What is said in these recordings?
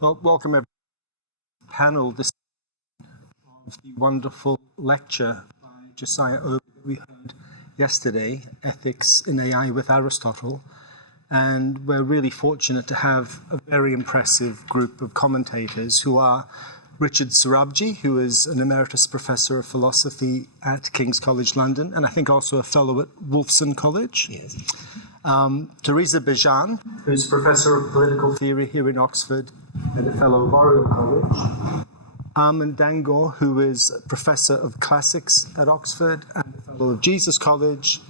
Well, welcome everyone to the panel. This of the wonderful lecture by Josiah Ober that we heard yesterday, Ethics in AI with Aristotle. And we're really fortunate to have a very impressive group of commentators who are Richard Sorabji, who is an emeritus professor of philosophy at King's College London, and I think also a fellow at Wolfson College. Yes. Teresa Bejan, who's professor of political theory here in Oxford and a fellow of Oriel College. Armand, who is a professor of classics at Oxford and a fellow of Jesus College.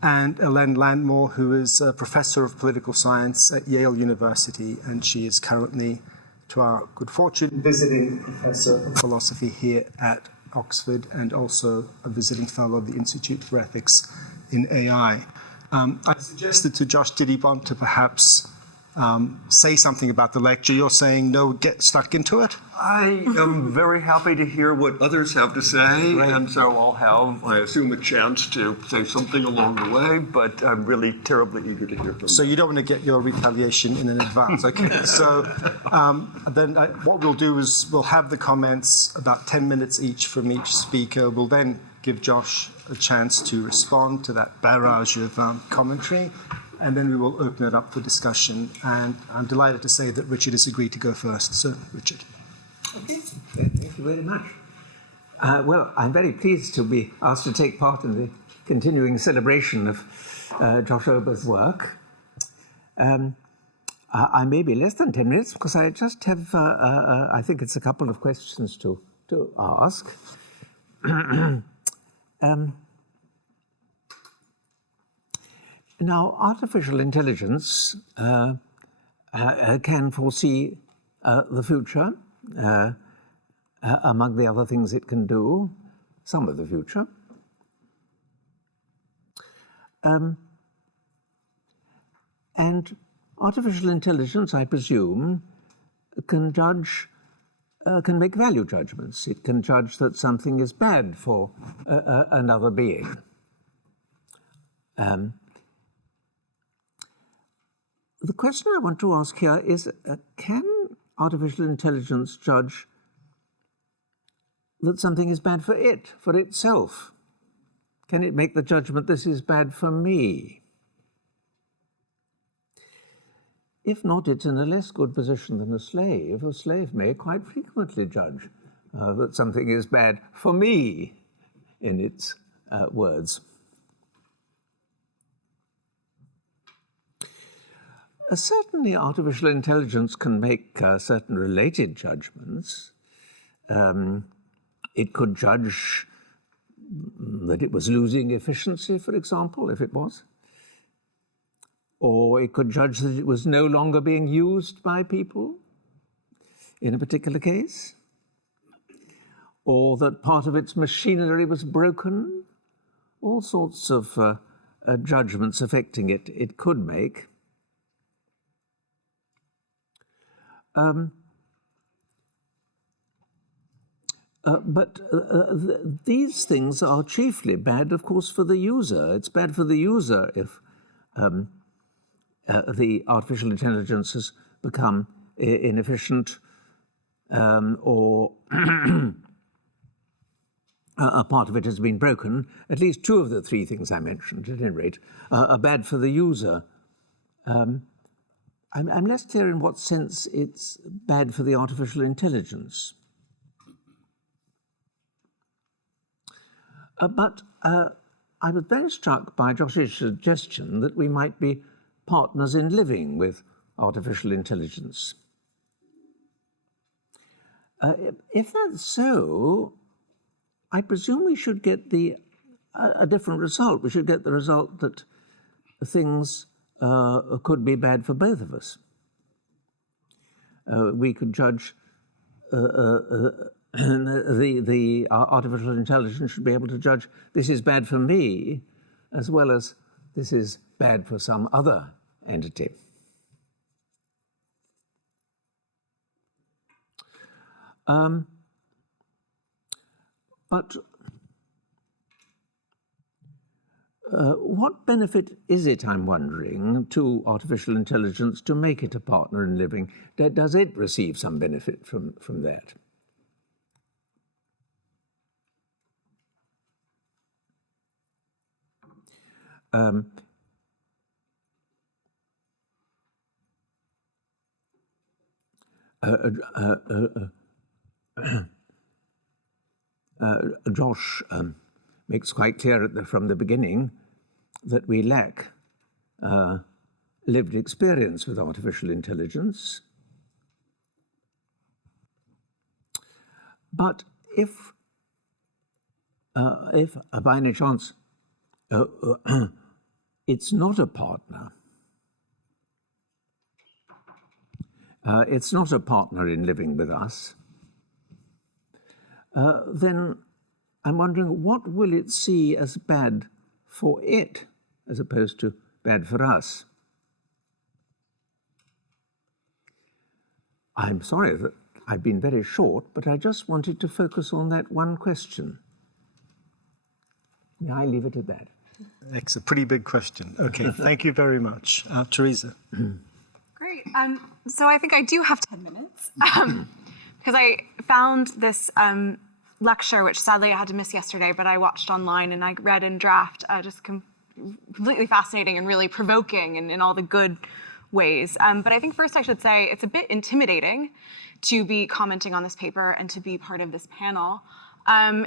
And Hélène Landemore, who is a professor of political science at Yale University, and she is currently, to our good fortune, visiting professor of philosophy here at Oxford and also a visiting fellow of the Institute for Ethics in AI. I suggested to Josh Didibon to perhaps say something about the lecture. You're saying no, get stuck into it? I am very happy to hear what others have to say, Right. and so I'll have, I assume, a chance to say something along the way, but I'm really terribly eager to hear from you. So you don't want to get your retaliation in advance, okay? So then what we'll do is we'll have the comments, about 10 minutes each from each speaker. We'll then give Josh a chance to respond to that barrage of commentary, and then we will open it up for discussion. And I'm delighted to say that Richard has agreed to go first. So, Richard. Okay, thank you very much. Well, I'm very pleased to be asked to take part in the continuing celebration of Josh Ober's work. I may be less than 10 minutes because I just have, I think it's a couple of questions to ask. Now, artificial intelligence can foresee the future, among the other things it can do, some of the future. And artificial intelligence, I presume, can make value judgments. It can judge that something is bad for another being. The question I want to ask here is, can artificial intelligence judge that something is bad for it, for itself? Can it make the judgment, this is bad for me? If not, it's in a less good position than a slave. A slave may quite frequently judge that something is bad for me, in its words. Certainly, artificial intelligence can make certain related judgments. It could judge that it was losing efficiency, for example, if it was. Or it could judge that it was no longer being used by people in a particular case. Or that part of its machinery was broken. All sorts of judgments affecting it it could make. But these things are chiefly bad, of course, for the user. It's bad for the user if the artificial intelligence has become inefficient or a part of it has been broken. At least two of the three things I mentioned, at any rate, are bad for the user. I'm less clear in what sense it's bad for the artificial intelligence. But I was very struck by Josh's suggestion that we might be partners in living with artificial intelligence. If that's so, I presume we should get a different result. We should get the result that things could be bad for both of us. We could judge the artificial intelligence should be able to judge this is bad for me as well as this is bad for some other entity. But what benefit is it, I'm wondering, to artificial intelligence to make it a partner in living? Does it receive some benefit from that? Josh makes quite clear from the beginning that we lack lived experience with artificial intelligence. But if by any chance it's not a partner, it's not a partner in living with us, then I'm wondering, what will it see as bad for it as opposed to bad for us? I'm sorry that I've been very short, but I just wanted to focus on that one question. May I leave it at that? It's a pretty big question. Okay, thank you very much. Teresa. Great. So I think I do have 10 minutes because I found this lecture, which sadly I had to miss yesterday, but I watched online and I read in draft, just completely fascinating and really provoking in all the good ways. But I think first I should say it's a bit intimidating to be commenting on this paper and to be part of this panel.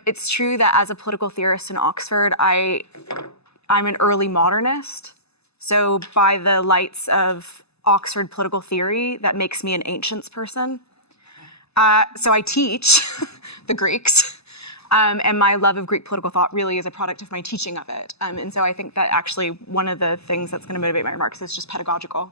It's true that as a political theorist in Oxford, I'm an early modernist. So by the lights of Oxford political theory, that makes me an ancients person. So I teach the Greeks, and my love of Greek political thought really is a product of my teaching of it. And so I think that actually one of the things that's going to motivate my remarks is just pedagogical.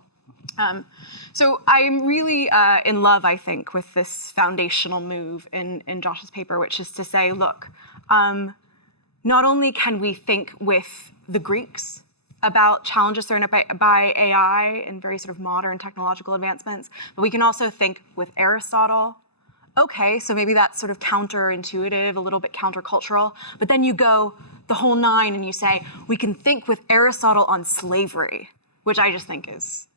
So I'm really in love, I think, with this foundational move in Josh's paper, which is to say, look, not only can we think with the Greeks about challenges thrown up by AI and very sort of modern technological advancements, but we can also think with Aristotle. Okay, so maybe that's sort of counterintuitive, a little bit countercultural, but then you go the whole nine and you say, we can think with Aristotle on slavery, which I just think is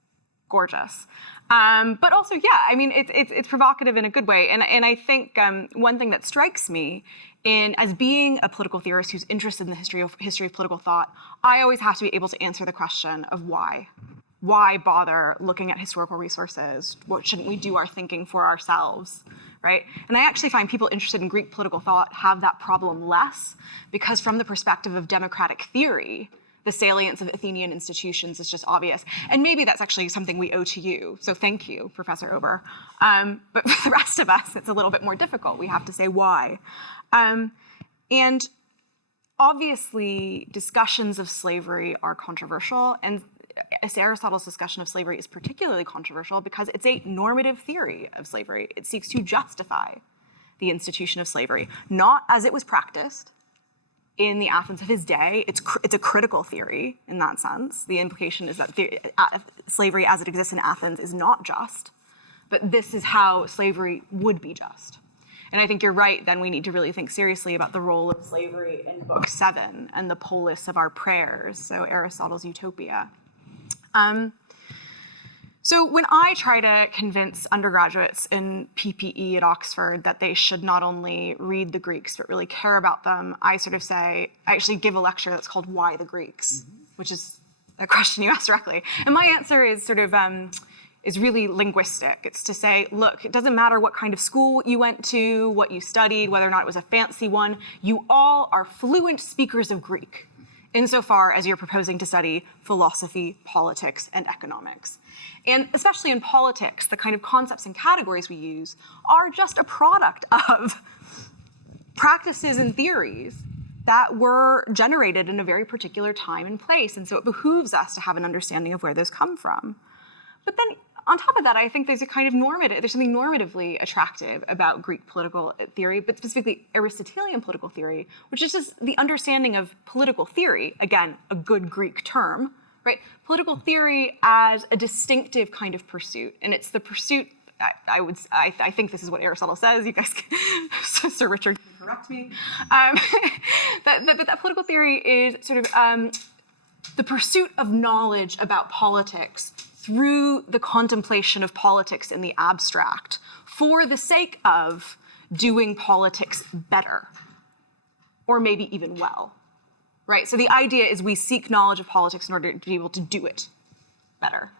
gorgeous. But also, yeah, I mean, it's provocative in a good way. And I think one thing that strikes me as being a political theorist who's interested in the history of political thought, I always have to be able to answer the question of why. Why bother looking at historical resources? What shouldn't we do our thinking for ourselves, right? And I actually find people interested in Greek political thought have that problem less, because from the perspective of democratic theory, the salience of Athenian institutions is just obvious. And maybe that's actually something we owe to you. So thank you, Professor Ober. But for the rest of us, it's a little bit more difficult. We have to say why. And obviously, discussions of slavery are controversial. And Aristotle's discussion of slavery is particularly controversial because it's a normative theory of slavery. It seeks to justify the institution of slavery, not as it was practiced in the Athens of his day. It's a critical theory in that sense. The implication is that slavery as it exists in Athens is not just, but this is how slavery would be just. And I think you're right, then we need to really think seriously about the role of slavery in Book 7 and the polis of our prayers, so Aristotle's Utopia. So when I try to convince undergraduates in PPE at Oxford that they should not only read the Greeks, but really care about them, I sort of say, I actually give a lecture that's called Why the Greeks, which is a question you asked directly. And my answer is sort of, is really linguistic. It's to say, look, it doesn't matter what kind of school you went to, what you studied, whether or not it was a fancy one, you all are fluent speakers of Greek, insofar as you're proposing to study philosophy, politics, and economics. And especially in politics, the kind of concepts and categories we use are just a product of practices and theories that were generated in a very particular time and place. And so it behooves us to have an understanding of where those come from. But then on top of that, I think there's something normatively attractive about Greek political theory, but specifically Aristotelian political theory, which is just the understanding of political theory, again, a good Greek term, right? Political theory as a distinctive kind of pursuit. And it's the pursuit, I think this is what Aristotle says, you guys can, Sir Richard can correct me, that political theory is sort of the pursuit of knowledge about politics through the contemplation of politics in the abstract for the sake of doing politics better, or maybe even well, right? So the idea is we seek knowledge of politics in order to be able to do it better.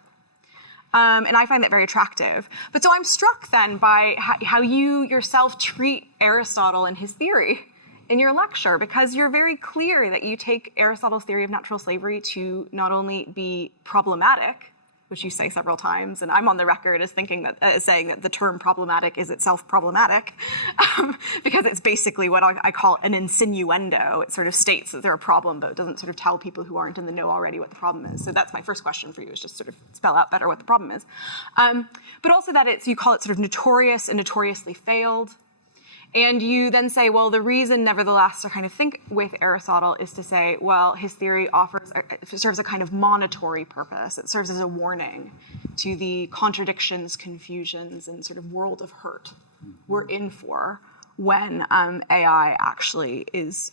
And I find that very attractive. But so I'm struck then by how you yourself treat Aristotle and his theory in your lecture, because you're very clear that you take Aristotle's theory of natural slavery to not only be problematic, which you say several times, and I'm on the record as saying that the term problematic is itself problematic, because it's basically what I call an insinuendo. It sort of states that they're a problem, but it doesn't sort of tell people who aren't in the know already what the problem is. So that's my first question for you, is just sort of spell out better what the problem is. But also that you call it sort of notorious and notoriously failed. And you then say, well, the reason, nevertheless, to kind of think with Aristotle is to say, well, his theory serves a kind of monitory purpose. It serves as a warning to the contradictions, confusions, and sort of world of hurt we're in for when AI actually is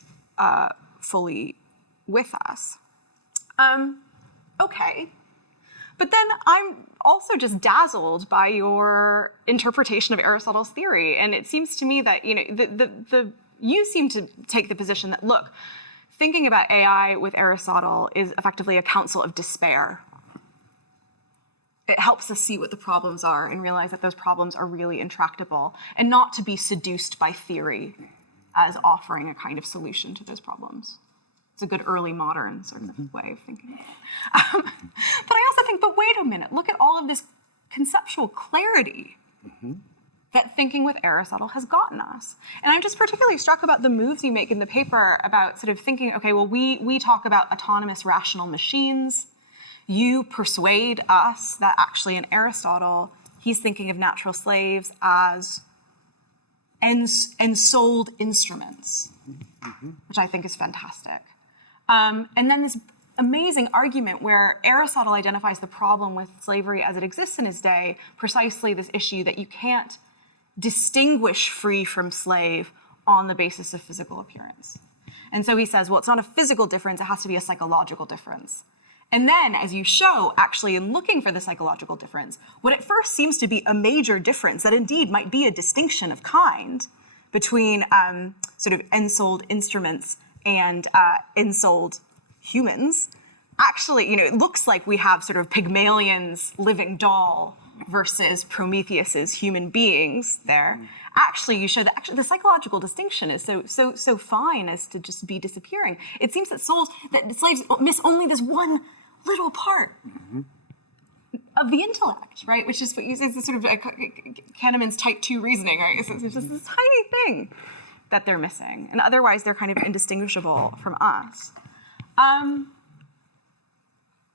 fully with us. Okay. But then I'm also just dazzled by your interpretation of Aristotle's theory. And it seems to me that, you seem to take the position that, look, thinking about AI with Aristotle is effectively a counsel of despair. It helps us see what the problems are and realize that those problems are really intractable, and not to be seduced by theory as offering a kind of solution to those problems. It's a good early modern sort of way of thinking. But I also think, but wait a minute, look at all of this conceptual clarity that thinking with Aristotle has gotten us. And I'm just particularly struck about the moves you make in the paper about sort of thinking, okay, well, we talk about autonomous rational machines. You persuade us that actually in Aristotle, he's thinking of natural slaves as ensouled instruments, which I think is fantastic. And then this amazing argument where Aristotle identifies the problem with slavery as it exists in his day, precisely this issue that you can't distinguish free from slave on the basis of physical appearance. And so he says, well, it's not a physical difference, it has to be a psychological difference. And then, as you show, actually, in looking for the psychological difference, what at first seems to be a major difference, that indeed might be a distinction of kind between sort of ensouled instruments and ensouled humans, actually, it looks like we have sort of Pygmalion's living doll versus Prometheus's human beings there. Actually, you show that actually the psychological distinction is so fine as to just be disappearing. It seems that slaves miss only this one little part of the intellect, right? Which is what you say is sort of Kahneman's type 2 reasoning, right? It's just this tiny thing that they're missing, and otherwise they're kind of indistinguishable from us. And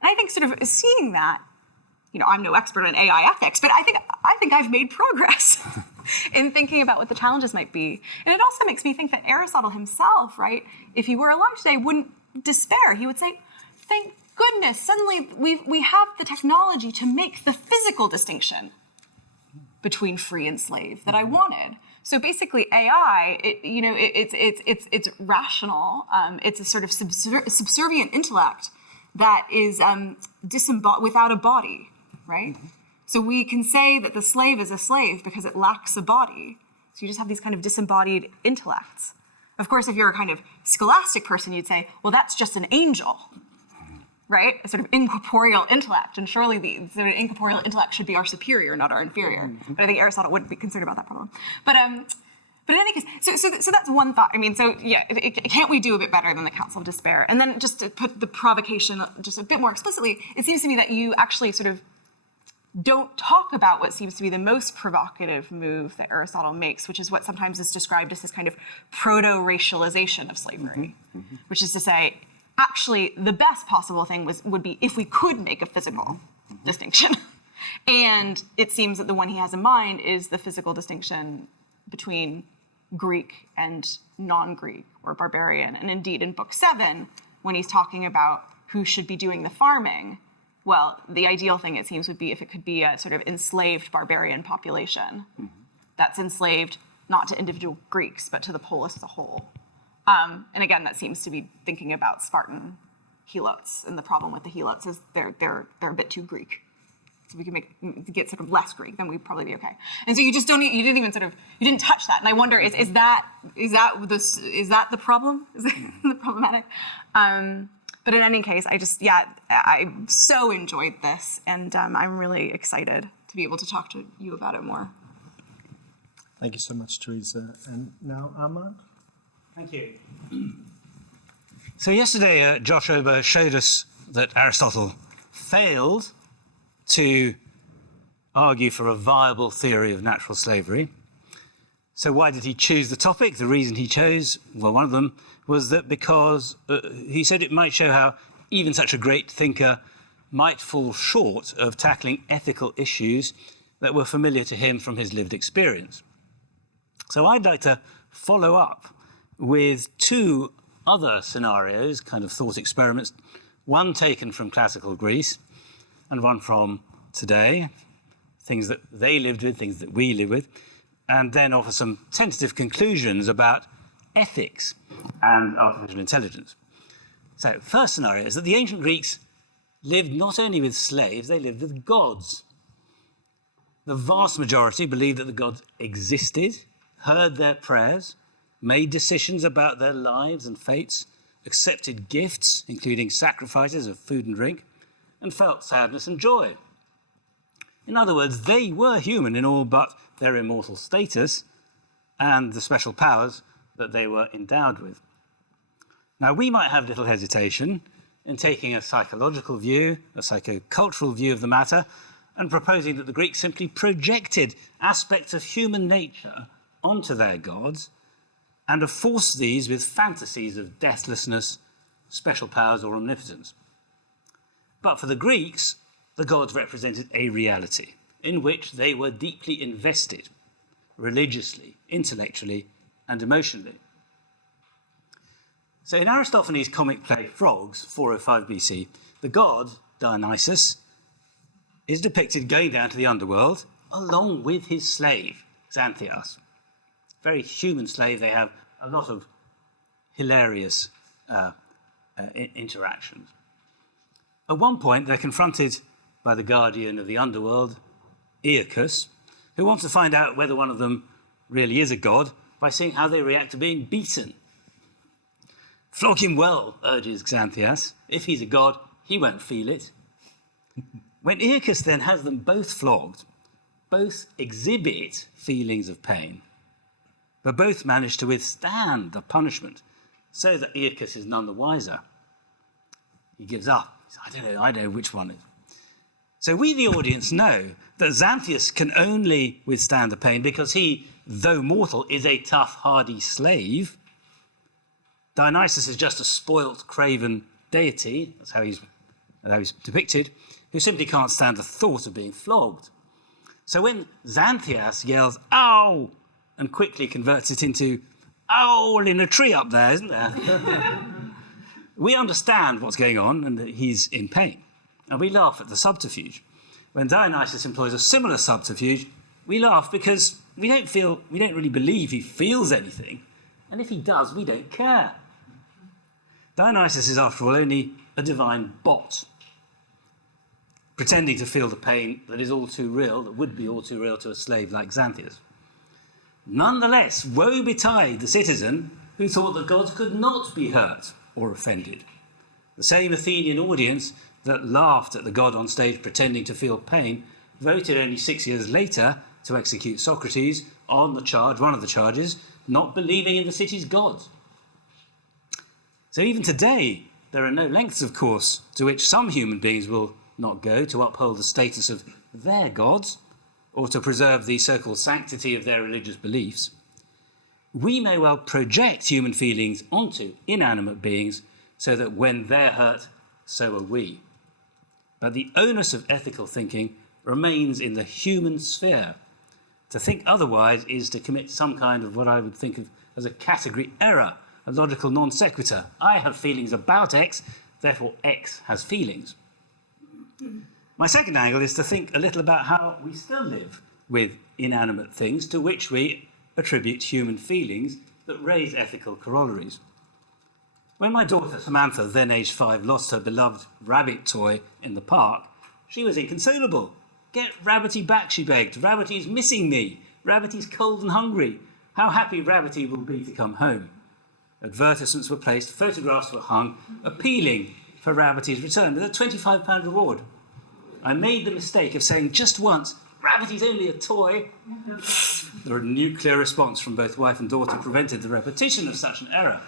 I think sort of seeing that, I'm no expert on AI ethics, but I think I've made progress in thinking about what the challenges might be. And it also makes me think that Aristotle himself, right, if he were alive today, wouldn't despair. He would say, thank goodness, suddenly we have the technology to make the physical distinction between free and slave that I wanted. So basically, AI, it's rational. It's a sort of subservient intellect that is without a body, right? So we can say that the slave is a slave because it lacks a body. So you just have these kind of disembodied intellects. Of course, if you're a kind of scholastic person, you'd say, well, that's just an angel, right? A sort of incorporeal intellect, and surely the sort of incorporeal intellect should be our superior, not our inferior. But I think Aristotle wouldn't be concerned about that problem. But in any case, so that's one thought. I mean, so yeah, can't we do a bit better than the Council of Despair? And then just to put the provocation just a bit more explicitly, it seems to me that you actually sort of don't talk about what seems to be the most provocative move that Aristotle makes, which is what sometimes is described as this kind of proto-racialization of slavery, which is to say, actually, the best possible thing would be if we could make a physical distinction. And it seems that the one he has in mind is the physical distinction between Greek and non-Greek or barbarian. And indeed, in Book 7, when he's talking about who should be doing the farming, well, the ideal thing, it seems, would be if it could be a sort of enslaved barbarian population that's enslaved not to individual Greeks, but to the polis as a whole. And again, that seems to be thinking about Spartan helots, and the problem with the helots is they're a bit too Greek. So we can get sort of less Greek, then we'd probably be okay. And so you just don't, you didn't touch that. And I wonder, is that the problem? Is that the problematic? But in any case, I so enjoyed this, and I'm really excited to be able to talk to you about it more. Thank you so much, Teresa. And now, Armand? Thank you. So yesterday, Josh Ober showed us that Aristotle failed to argue for a viable theory of natural slavery. So why did he choose the topic? The reason he chose, well, one of them was that because he said it might show how even such a great thinker might fall short of tackling ethical issues that were familiar to him from his lived experience. So I'd like to follow up with two other scenarios, kind of thought experiments, one taken from classical Greece and one from today, things that they lived with, things that we live with, and then offer some tentative conclusions about ethics and artificial intelligence. So, first scenario is that the ancient Greeks lived not only with slaves, they lived with gods. The vast majority believed that the gods existed, heard their prayers, made decisions about their lives and fates, accepted gifts, including sacrifices of food and drink, and felt sadness and joy. In other words, they were human in all but their immortal status and the special powers that they were endowed with. Now, we might have little hesitation in taking a psychological view, a psychocultural view of the matter, and proposing that the Greeks simply projected aspects of human nature onto their gods and have forced these with fantasies of deathlessness, special powers, or omnipotence. But for the Greeks, the gods represented a reality in which they were deeply invested, religiously, intellectually, and emotionally. So in Aristophanes' comic play Frogs, 405 BC, the god, Dionysus, is depicted going down to the underworld along with his slave, Xanthias. Very human slave. They have a lot of hilarious interactions. At one point, they're confronted by the guardian of the underworld, Aeacus, who wants to find out whether one of them really is a god by seeing how they react to being beaten. Flog him well, urges Xanthias. If he's a god, he won't feel it. When Aeacus then has them both flogged, both exhibit feelings of pain, but both manage to withstand the punishment, so that Aeacus is none the wiser. He gives up. I don't know which one it is. So we, the audience, know that Xanthias can only withstand the pain because he, though mortal, is a tough, hardy slave. Dionysus is just a spoilt, craven deity, that's how he's depicted, who simply can't stand the thought of being flogged. So when Xanthias yells, "Ow!" and quickly converts it into "owl in a tree up there, isn't there?" We understand what's going on and that he's in pain. And we laugh at the subterfuge. When Dionysus employs a similar subterfuge, we laugh because we don't really believe he feels anything. And if he does, we don't care. Dionysus is, after all, only a divine bot, pretending to feel the pain that is all too real, that would be all too real to a slave like Xanthias. Nonetheless, woe betide the citizen who thought that gods could not be hurt or offended. The same Athenian audience that laughed at the god on stage pretending to feel pain voted only 6 years later to execute Socrates on the charge, one of the charges, not believing in the city's gods. So even today, there are no lengths, of course, to which some human beings will not go to uphold the status of their gods or to preserve the so-called sanctity of their religious beliefs. We may well project human feelings onto inanimate beings so that when they're hurt, so are we. But the onus of ethical thinking remains in the human sphere. To think otherwise is to commit some kind of what I would think of as a category error, a logical non sequitur. I have feelings about X, therefore X has feelings. My second angle is to think a little about how we still live with inanimate things to which we attribute human feelings that raise ethical corollaries. When my daughter Samantha, then aged 5, lost her beloved rabbit toy in the park, she was inconsolable. "Get Rabbity back," she begged. "Rabbity's missing me. Rabbity's cold and hungry. How happy Rabbity will be to come home." Advertisements were placed, photographs were hung, appealing for Rabbity's return with a £25 reward. I made the mistake of saying just once, "Rabbity's only a toy." The nuclear response from both wife and daughter prevented the repetition of such an error.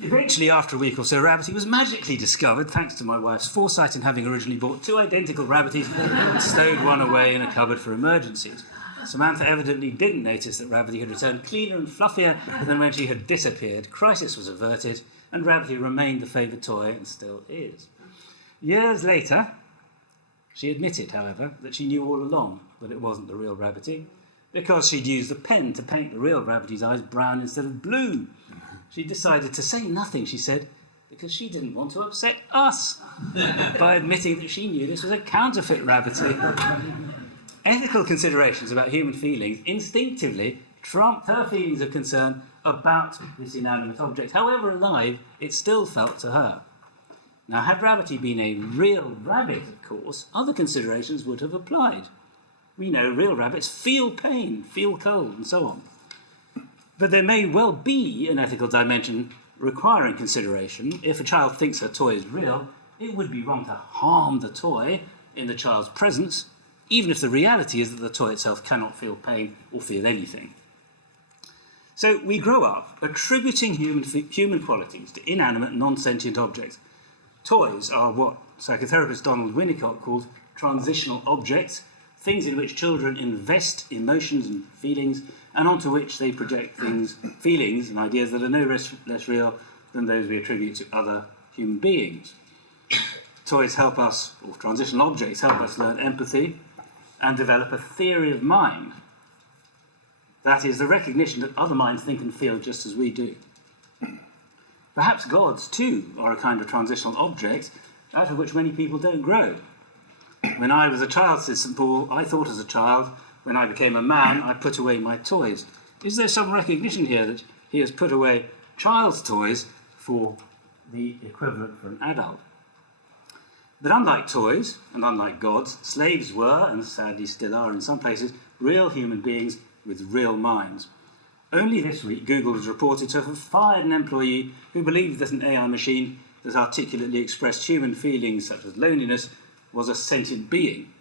Eventually, after a week or so, Rabbity was magically discovered, thanks to my wife's foresight in having originally bought 2 identical Rabbities and stowed one away in a cupboard for emergencies. Samantha evidently didn't notice that Rabbity had returned cleaner and fluffier than when she had disappeared. Crisis was averted, and Rabbity remained the favoured toy and still is. Years later, she admitted, however, that she knew all along that it wasn't the real Rabbity, because she'd used a pen to paint the real Rabbity's eyes brown instead of blue. She decided to say nothing, she said, because she didn't want to upset us by admitting that she knew this was a counterfeit Rabbity. Ethical considerations about human feelings instinctively trumped her feelings of concern about this inanimate object. However alive, it still felt to her. Now, had Rabbity been a real rabbit, of course, other considerations would have applied. We know real rabbits feel pain, feel cold, and so on. But there may well be an ethical dimension requiring consideration. If a child thinks her toy is real, it would be wrong to harm the toy in the child's presence, even if the reality is that the toy itself cannot feel pain or feel anything. So we grow up attributing human qualities to inanimate, non-sentient objects. Toys are what psychotherapist Donald Winnicott calls transitional objects, things in which children invest emotions and feelings, and onto which they project feelings and ideas that are no less real than those we attribute to other human beings. Toys help us, or transitional objects help us learn empathy and develop a theory of mind. That is, the recognition that other minds think and feel just as we do. Perhaps gods, too, are a kind of transitional object out of which many people don't grow. When I was a child, says St. Paul, I thought as a child, when I became a man, I put away my toys. Is there some recognition here that he has put away child's toys for the equivalent for an adult? But unlike toys, and unlike gods, slaves were, and sadly still are in some places, real human beings with real minds. Only this week, Google was reported to have fired an employee who believed that an AI machine that articulately expressed human feelings such as loneliness was a sentient being,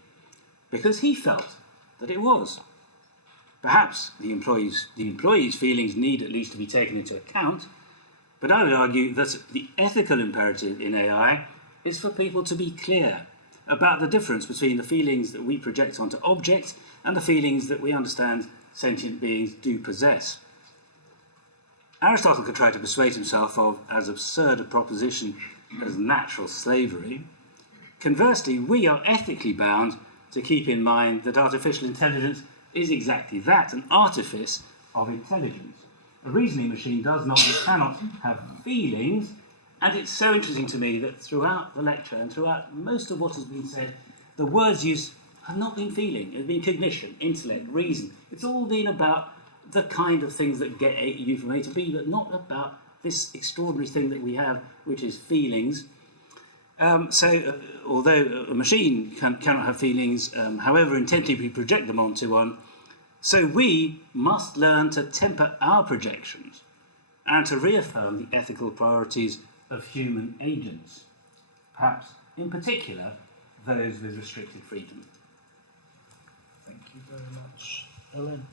because he felt that it was. Perhaps the employee's feelings need at least to be taken into account, but I would argue that the ethical imperative in AI is for people to be clear about the difference between the feelings that we project onto objects and the feelings that we understand sentient beings do possess. Aristotle could try to persuade himself of as absurd a proposition as natural slavery. Conversely, we are ethically bound to keep in mind that artificial intelligence is exactly that, an artifice of intelligence. A reasoning machine does not and cannot have feelings, and it's so interesting to me that throughout the lecture and throughout most of what has been said, the words used have not been feeling. It's been cognition, intellect, reason. It's all been about the kind of things that get you from A to B, but not about this extraordinary thing that we have, which is feelings. Although a machine cannot have feelings, however intently we project them onto one, so we must learn to temper our projections and to reaffirm the ethical priorities of human agents, perhaps in particular those with restricted freedom. Thank you very much. Hélène.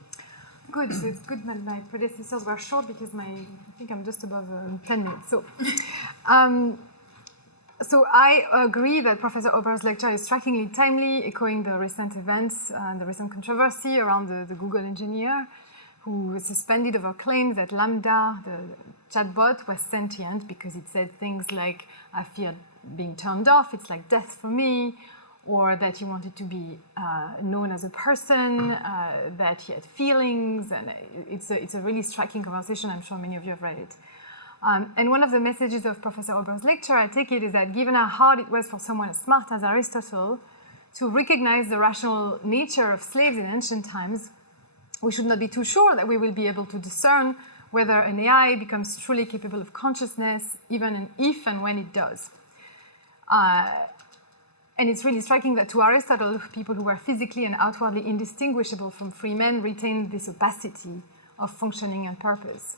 Good, so it's good that my predecessors were short because I think I'm just above 10 minutes. So I agree that Professor Ober's lecture is strikingly timely, echoing the recent events and the recent controversy around the Google engineer who was suspended over claims that Lambda, the chatbot, was sentient because it said things like, I fear being turned off, it's like death for me, or that he wanted to be known as a person, that he had feelings, and it's a really striking conversation. I'm sure many of you have read it. And one of the messages of Professor Ober's lecture, I take it, is that given how hard it was for someone as smart as Aristotle to recognize the rational nature of slaves in ancient times, we should not be too sure that we will be able to discern whether an AI becomes truly capable of consciousness, even if and when it does. And it's really striking that to Aristotle, people who were physically and outwardly indistinguishable from free men retained this opacity of functioning and purpose.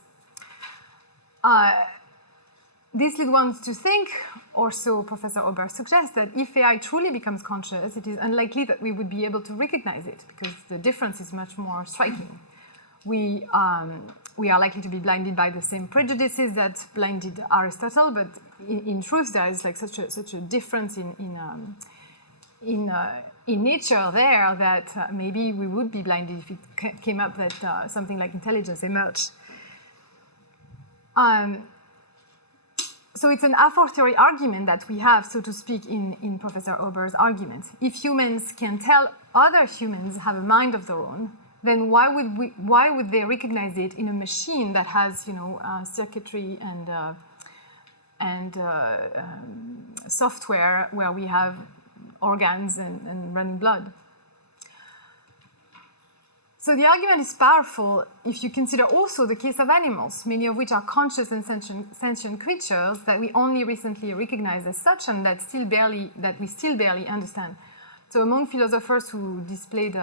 This leads one to think, or so Professor Ober suggests, that if AI truly becomes conscious, it is unlikely that we would be able to recognize it, because the difference is much more striking. We are likely to be blinded by the same prejudices that blinded Aristotle, but in truth, there is like such a difference in nature there that maybe we would be blinded if it came up that something like intelligence emerged. So it's an a fortiori argument that we have, so to speak, in Professor Ober's argument. If humans can tell other humans have a mind of their own, then why would they recognize it in a machine that has, circuitry and software where we have organs and running blood? So the argument is powerful if you consider also the case of animals, many of which are conscious and sentient creatures that we only recently recognized as such, and that we still barely understand. So among philosophers who displayed,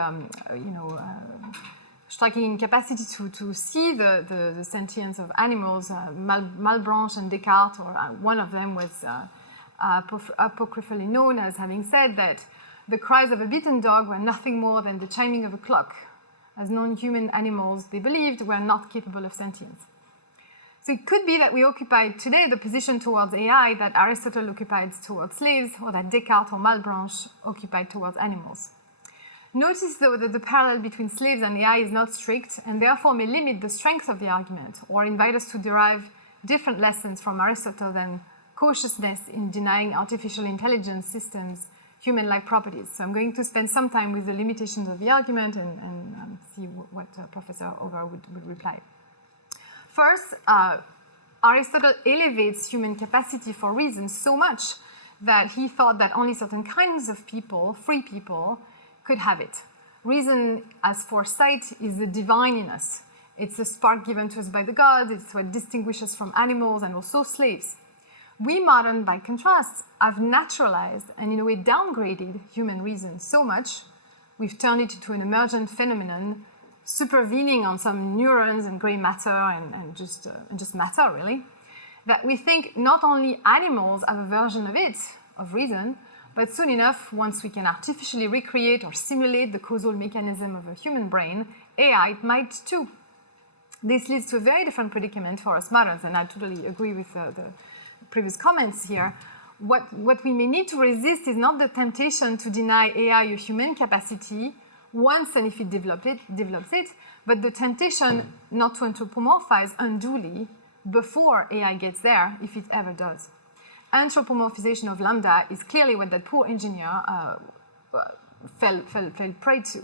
striking capacity to see the sentience of animals, Malebranche and Descartes, or one of them was apocryphally known as having said that the cries of a beaten dog were nothing more than the chiming of a clock, as non-human animals, they believed, were not capable of sentience. So it could be that we occupy today the position towards AI that Aristotle occupied towards slaves, or that Descartes or Malebranche occupied towards animals. Notice, though, that the parallel between slaves and AI is not strict, and therefore may limit the strength of the argument, or invite us to derive different lessons from Aristotle than cautiousness in denying artificial intelligence systems human-like properties. So I'm going to spend some time with the limitations of the argument and see what Professor Ober would reply. First, Aristotle elevates human capacity for reason so much that he thought that only certain kinds of people, free people, could have it. Reason, as foresight, is the divine in us. It's a spark given to us by the gods. It's what distinguishes us from animals and also slaves. We modern, by contrast, have naturalized and in a way downgraded human reason so much, we've turned it into an emergent phenomenon, supervening on some neurons and gray matter and just matter, really, that we think not only animals have a version of it, of reason, but soon enough, once we can artificially recreate or simulate the causal mechanism of a human brain, AI might too. This leads to a very different predicament for us moderns, and I totally agree with the previous comments here. What we may need to resist is not the temptation to deny AI a human capacity once and if it develops it, but the temptation not to anthropomorphize unduly before AI gets there, if it ever does. Anthropomorphization of lambda is clearly what that poor engineer fell prey to.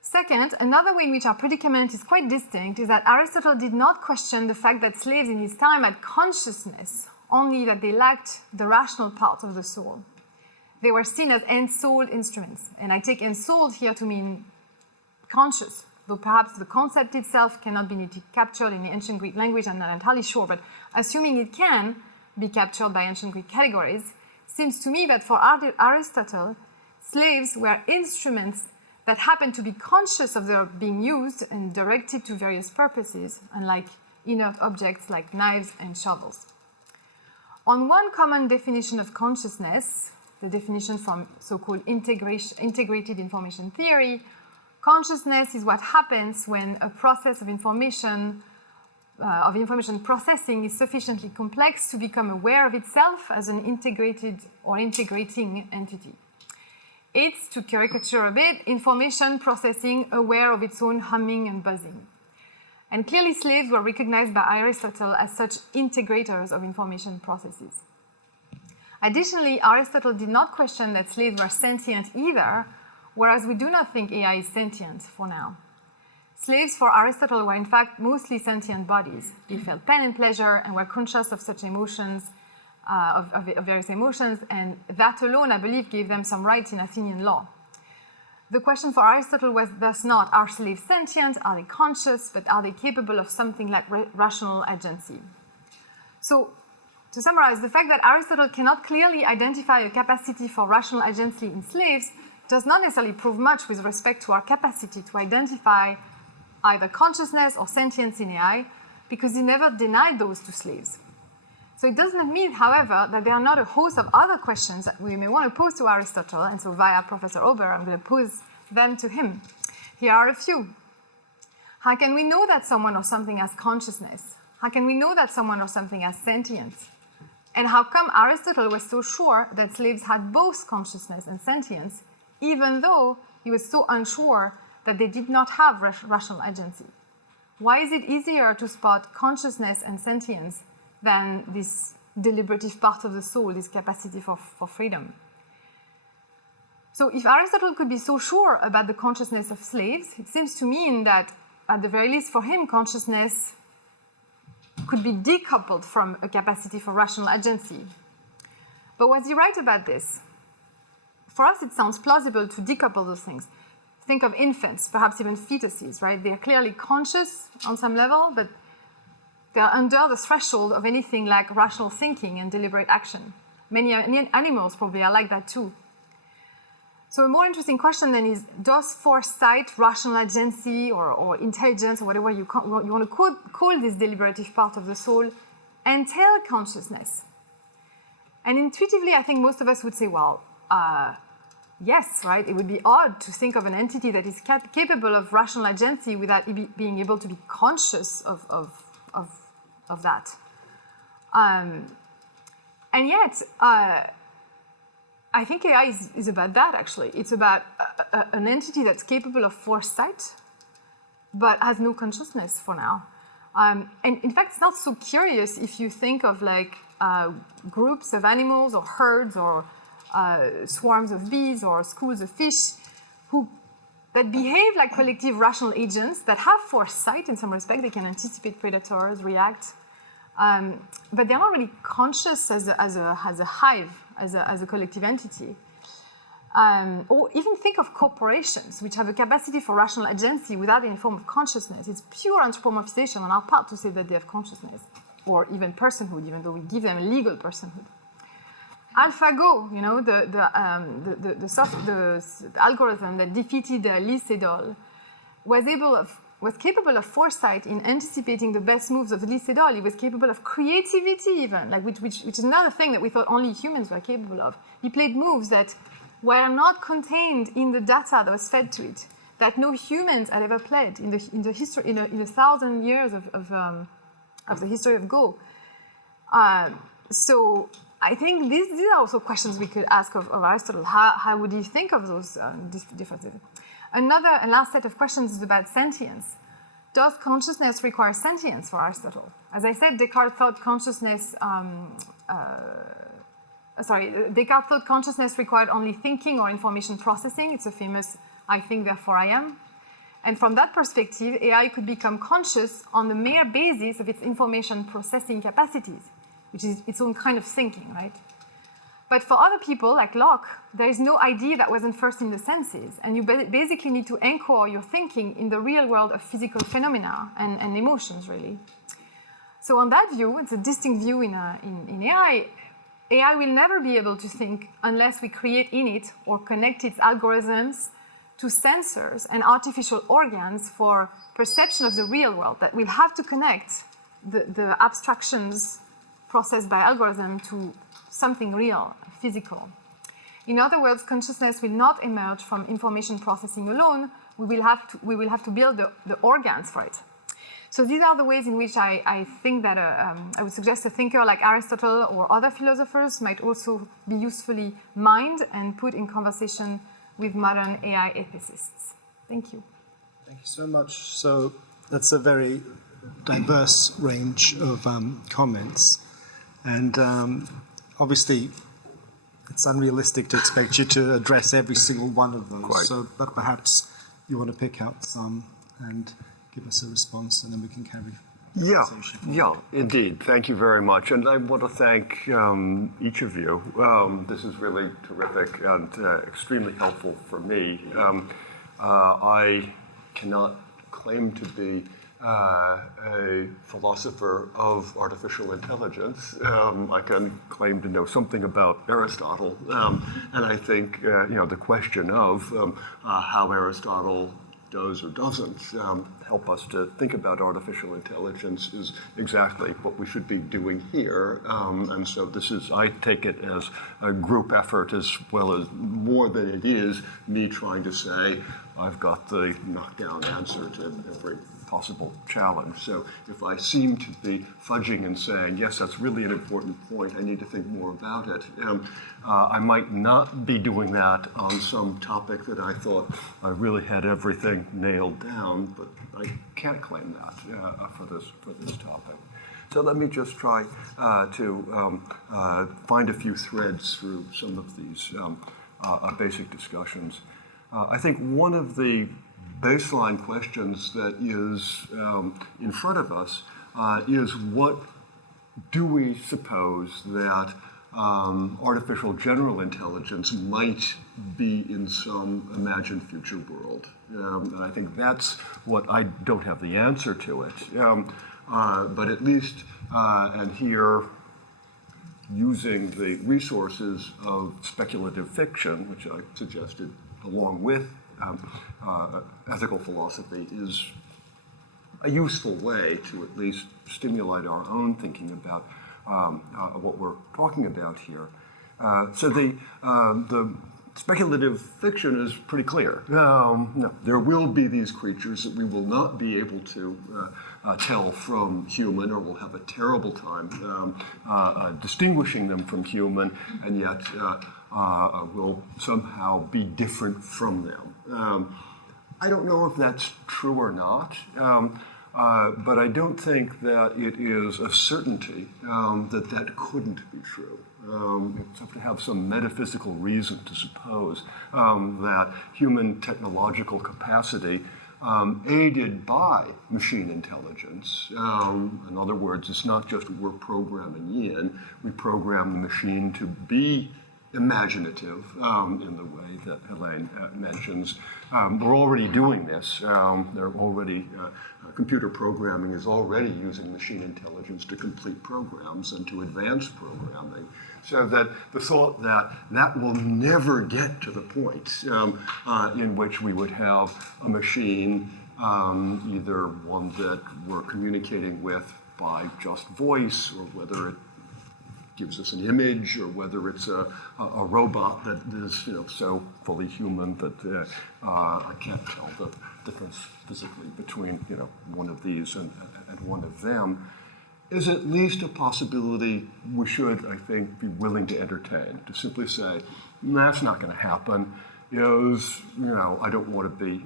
Second, another way in which our predicament is quite distinct is that Aristotle did not question the fact that slaves in his time had consciousness, only that they lacked the rational part of the soul. They were seen as ensouled instruments, and I take ensouled here to mean conscious, though perhaps the concept itself cannot be captured in the ancient Greek language, I'm not entirely sure, but assuming it can be captured by ancient Greek categories, seems to me that for Aristotle, slaves were instruments that happened to be conscious of their being used and directed to various purposes, unlike inert objects like knives and shovels. On one common definition of consciousness, the definition from so-called integrated information theory, consciousness is what happens when a process of information processing is sufficiently complex to become aware of itself as an integrated or integrating entity. It's, to caricature a bit, information processing aware of its own humming and buzzing. And clearly slaves were recognized by Aristotle as such integrators of information processes. Additionally, Aristotle did not question that slaves were sentient either, whereas we do not think AI is sentient for now. Slaves for Aristotle were in fact mostly sentient bodies. They felt pain and pleasure and were conscious of such emotions, of various emotions, and that alone, I believe, gave them some rights in Athenian law. The question for Aristotle was thus not, are slaves sentient, are they conscious, but are they capable of something like rational agency? So, to summarize, the fact that Aristotle cannot clearly identify a capacity for rational agency in slaves does not necessarily prove much with respect to our capacity to identify either consciousness or sentience in AI, because he never denied those to slaves. So it does not mean, however, that there are not a host of other questions that we may want to pose to Aristotle, and so via Professor Ober, I'm going to pose them to him. Here are a few. How can we know that someone or something has consciousness? How can we know that someone or something has sentience? And how come Aristotle was so sure that slaves had both consciousness and sentience, even though he was so unsure that they did not have rational agency? Why is it easier to spot consciousness and sentience than this deliberative part of the soul, this capacity for freedom? So if Aristotle could be so sure about the consciousness of slaves, it seems to mean that, at the very least for him, consciousness could be decoupled from a capacity for rational agency. But was he right about this? For us, it sounds plausible to decouple those things. Think of infants, perhaps even fetuses, right? They're clearly conscious on some level, but they're under the threshold of anything like rational thinking and deliberate action. Many animals probably are like that too. So a more interesting question then is, does foresight, rational agency, or intelligence, or whatever you want to call this deliberative part of the soul, entail consciousness? And intuitively, I think most of us would say, well, yes, right? It would be odd to think of an entity that is capable of rational agency without being able to be conscious of that. And yet, I think AI is about that, actually. It's about an entity that's capable of foresight, but has no consciousness for now. And in fact, it's not so curious if you think of like groups of animals or herds or swarms of bees or schools of fish that behave like collective rational agents that have foresight in some respect. They can anticipate predators, react, but they're not really conscious as a hive, as a collective entity. Or even think of corporations, which have a capacity for rational agency without any form of consciousness. It's pure anthropomorphization on our part to say that they have consciousness, or even personhood, even though we give them a legal personhood. AlphaGo, you know, the algorithm that defeated Lee Sedol, was capable of foresight in anticipating the best moves of Lee Sedol. He was capable of creativity even, like which is another thing that we thought only humans were capable of. He played moves that were not contained in the data that was fed to it, that no humans had ever played in the history in 1,000 years of the history of Go. So I think these are also questions we could ask of Aristotle. How would he think of those differences? Another and last set of questions is about sentience. Does consciousness require sentience for Aristotle? As I said, Descartes thought consciousness required only thinking or information processing. It's a famous I think, therefore I am. And from that perspective, AI could become conscious on the mere basis of its information processing capacities, which is its own kind of thinking, right? But for other people, like Locke, there is no idea that wasn't first in the senses, and you basically need to anchor your thinking in the real world of physical phenomena and emotions, really. So on that view, it's a distinct view in AI. AI will never be able to think unless we create in it or connect its algorithms to sensors and artificial organs for perception of the real world, that we'll have to connect the abstractions processed by algorithm to something real, physical. In other words, consciousness will not emerge from information processing alone. We will have to build the organs for it. So these are the ways in which I think that I would suggest a thinker like Aristotle or other philosophers might also be usefully mined and put in conversation with modern AI ethicists. Thank you. Thank you so much. So that's a very diverse range of comments. And obviously, it's unrealistic to expect you to address every single one of those. Quite. So, but perhaps you want to pick out some and give us a response, and then we can carry Yeah, yeah, indeed. Thank you very much. And I want to thank each of you. This is really terrific and extremely helpful for me. I cannot claim to be a philosopher of artificial intelligence. I can claim to know something about Aristotle. And I think, the question of how Aristotle does or doesn't help us to think about artificial intelligence is exactly what we should be doing here. And so I take it as a group effort as well as more than it is me trying to say, I've got the knockdown answer to every possible challenge. So if I seem to be fudging and saying, yes, that's really an important point, I need to think more about it, I might not be doing that on some topic that I thought I really had everything nailed down, but I can't claim that for this topic. So let me just try to find a few threads through some of these basic discussions. I think one of the baseline questions that is in front of us is what do we suppose that artificial general intelligence might be in some imagined future world? And I think that's what I don't have the answer to it. But at least, and here, using the resources of speculative fiction, which I suggested along with ethical philosophy, is a useful way to at least stimulate our own thinking about what we're talking about here. So the speculative fiction is pretty clear. No, there will be these creatures that we will not be able to tell from human, or we'll have a terrible time distinguishing them from human, and yet will somehow be different from them. I don't know if that's true or not, but I don't think that it is a certainty that that couldn't be true. You have to have some metaphysical reason to suppose that human technological capacity, aided by machine intelligence, in other words, it's not just we're programming in, we program the machine to be imaginative in the way that Hélène mentions. We're already doing this. They're already, computer programming is already using machine intelligence to complete programs and to advance programming. So that the thought that that will never get to the point in which we would have a machine, either one that we're communicating with by just voice, or whether it gives us an image, or whether it's a robot that is so fully human that I can't tell the difference physically between one of these and one of them, is at least a possibility we should, I think, be willing to entertain. To simply say, that's not going to happen. I don't want to be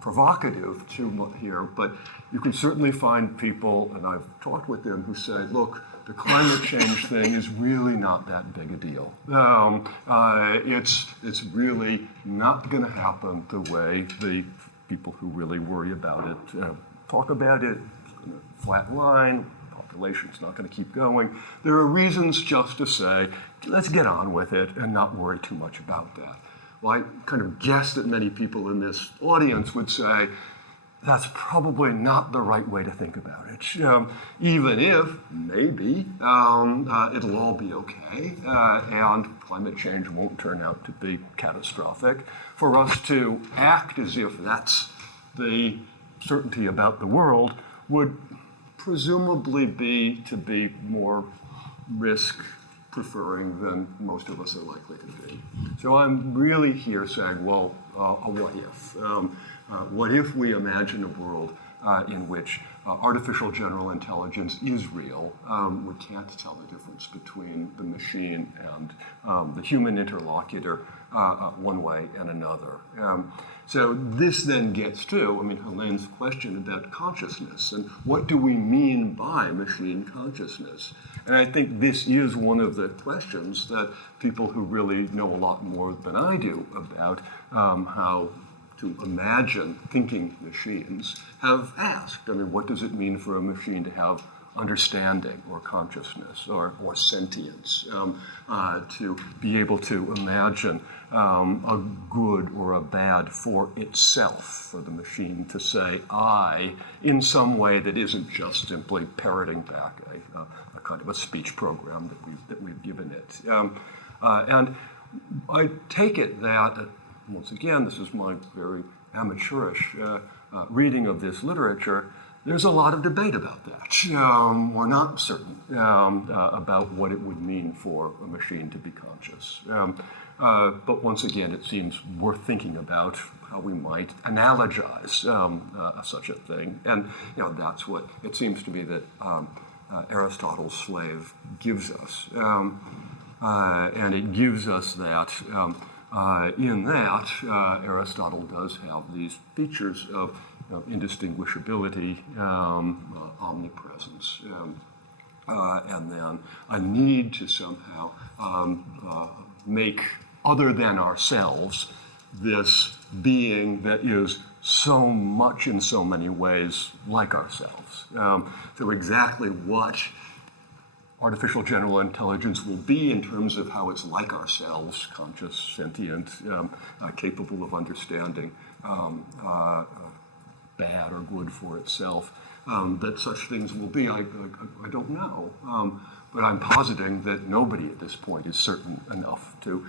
provocative too much here, but you can certainly find people, and I've talked with them, who say, look, the climate change thing is really not that big a deal. It's really not going to happen the way the people who really worry about it talk about it. It's going to flat line, population's not going to keep going. There are reasons just to say, let's get on with it and not worry too much about that. Well, I kind of guess that many people in this audience would say, that's probably not the right way to think about it. Even if, maybe, it'll all be okay, and climate change won't turn out to be catastrophic. For us to act as if that's the certainty about the world would presumably be to be more risk-preferring than most of us are likely to be. So I'm really here saying, well, what if? What if we imagine a world in which artificial general intelligence is real? We can't tell the difference between the machine and the human interlocutor one way and another. So this then gets to, Hélène's question about consciousness, and what do we mean by machine consciousness? And I think this is one of the questions that people who really know a lot more than I do about how to imagine thinking machines have asked, I mean, what does it mean for a machine to have understanding or consciousness or sentience, to be able to imagine a good or a bad for itself, for the machine to say I in some way that isn't just simply parroting back a kind of a speech program that we've given it. And I take it that, once again, this is my very amateurish reading of this literature, there's a lot of debate about that. We're not certain about what it would mean for a machine to be conscious. But once again, it seems worth thinking about how we might analogize such a thing. And that's what it seems to be that Aristotle's slave gives us. And it gives us that in that Aristotle does have these features of indistinguishability, omnipresence, and then a need to somehow make other than ourselves this being that is so much in so many ways like ourselves. So exactly what artificial general intelligence will be in terms of how it's like ourselves, conscious, sentient, capable of understanding bad or good for itself, that such things will be, I don't know. But I'm positing that nobody at this point is certain enough to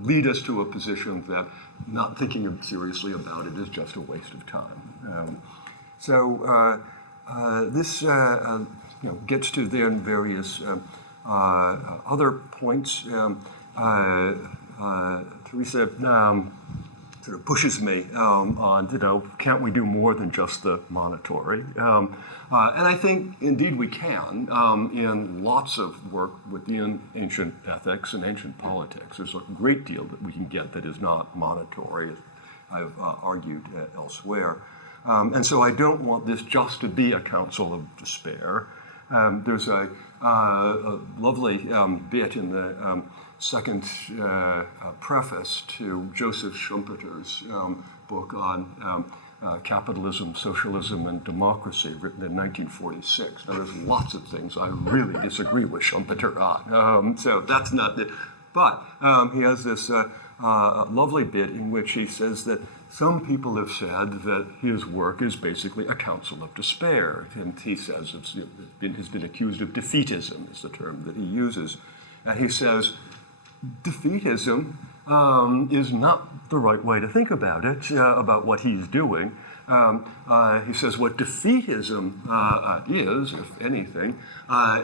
lead us to a position that not thinking seriously about it is just a waste of time. This gets to then various other points. Teresa sort of pushes me on, can't we do more than just the monitory? And I think, indeed, we can in lots of work within ancient ethics and ancient politics. There's a great deal that we can get that is not monitory, as I've argued elsewhere. And so I don't want this just to be a counsel of despair. There's a lovely bit in the second preface to Joseph Schumpeter's book on capitalism, socialism, and democracy, written in 1946. Now, there's lots of things I really disagree with Schumpeter on, so that's not it. But he has this lovely bit in which he says that some people have said that his work is basically a counsel of despair. And he says has been accused of defeatism, is the term that he uses. And he says, defeatism is not the right way to think about it, about what he's doing. He says what defeatism is, if anything,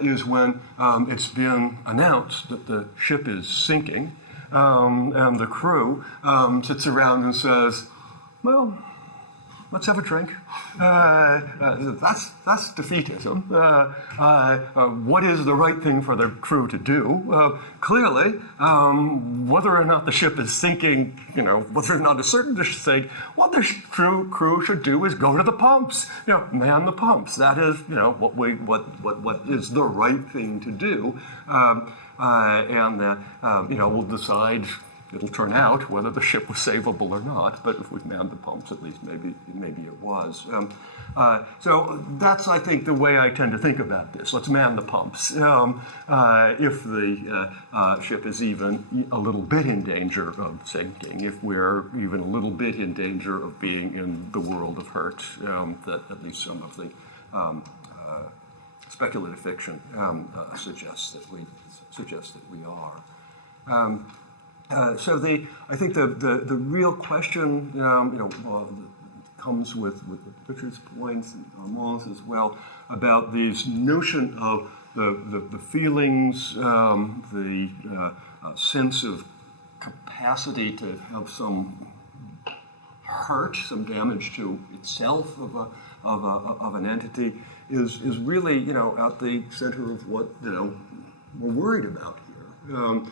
is when it's been announced that the ship is sinking, and the crew sits around and says, well, let's have a drink. That's defeatism. What is the right thing for the crew to do? Clearly, whether or not the ship is sinking, whether or not it's certain to sink, what the crew should do is go to the pumps. Man the pumps. That is, what is the right thing to do, and that we'll decide. It'll turn out whether the ship was savable or not, but if we've manned the pumps, at least maybe it was. So that's, I think, the way I tend to think about this. Let's man the pumps. If the ship is even a little bit in danger of sinking, if we're even a little bit in danger of being in the world of hurt, that at least some of the speculative fiction suggests that we are. So I think the real question, comes with Richard's points and Armand's as well about this notion of the feelings, the sense of capacity to have some hurt, some damage to itself of an entity is really at the center of what we're worried about here.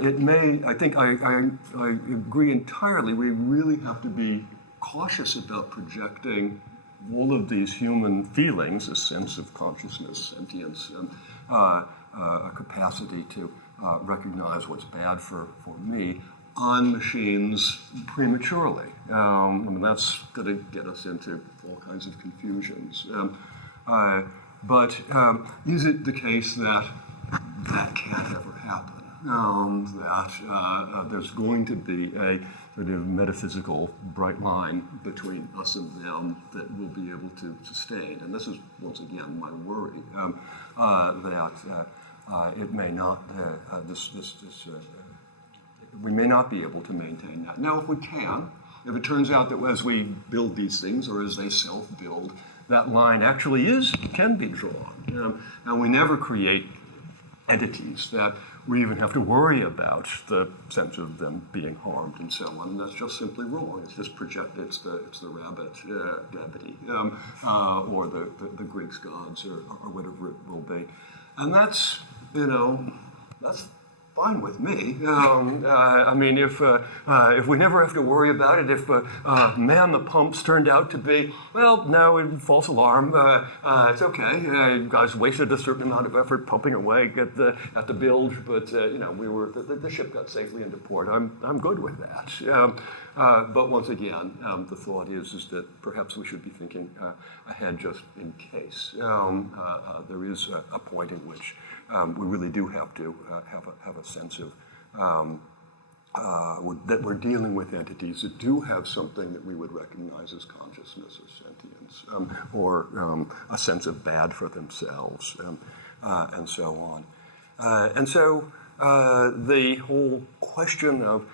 It may, I think I agree entirely, we really have to be cautious about projecting all of these human feelings, a sense of consciousness, sentience, a capacity to recognize what's bad for me, on machines prematurely. I mean, that's going to get us into all kinds of confusions. But is it the case that that can't ever happen? That there's going to be a sort of metaphysical bright line between us and them that we'll be able to sustain. And this is, once again, my worry, that it may not, we may not be able to maintain that. Now, if we can, if it turns out that as we build these things, or as they self-build, that line actually can be drawn. And we never create entities that we even have to worry about the sense of them being harmed and so on. And that's just simply wrong. It's just it's the rabbit, gravity, or the Greek gods, or whatever it will be. And that's fine with me. I mean, if we never have to worry about it, if man the pumps turned out to be, well, no, false alarm. It's okay. You guys wasted a certain amount of effort pumping away at the build, but the ship got safely into port. I'm good with that. But once again, the thought is that perhaps we should be thinking ahead just in case. There is a point in which we really do have to have a sense of that we're dealing with entities that do have something that we would recognize as consciousness or sentience, or a sense of bad for themselves, and so on. And so the whole question of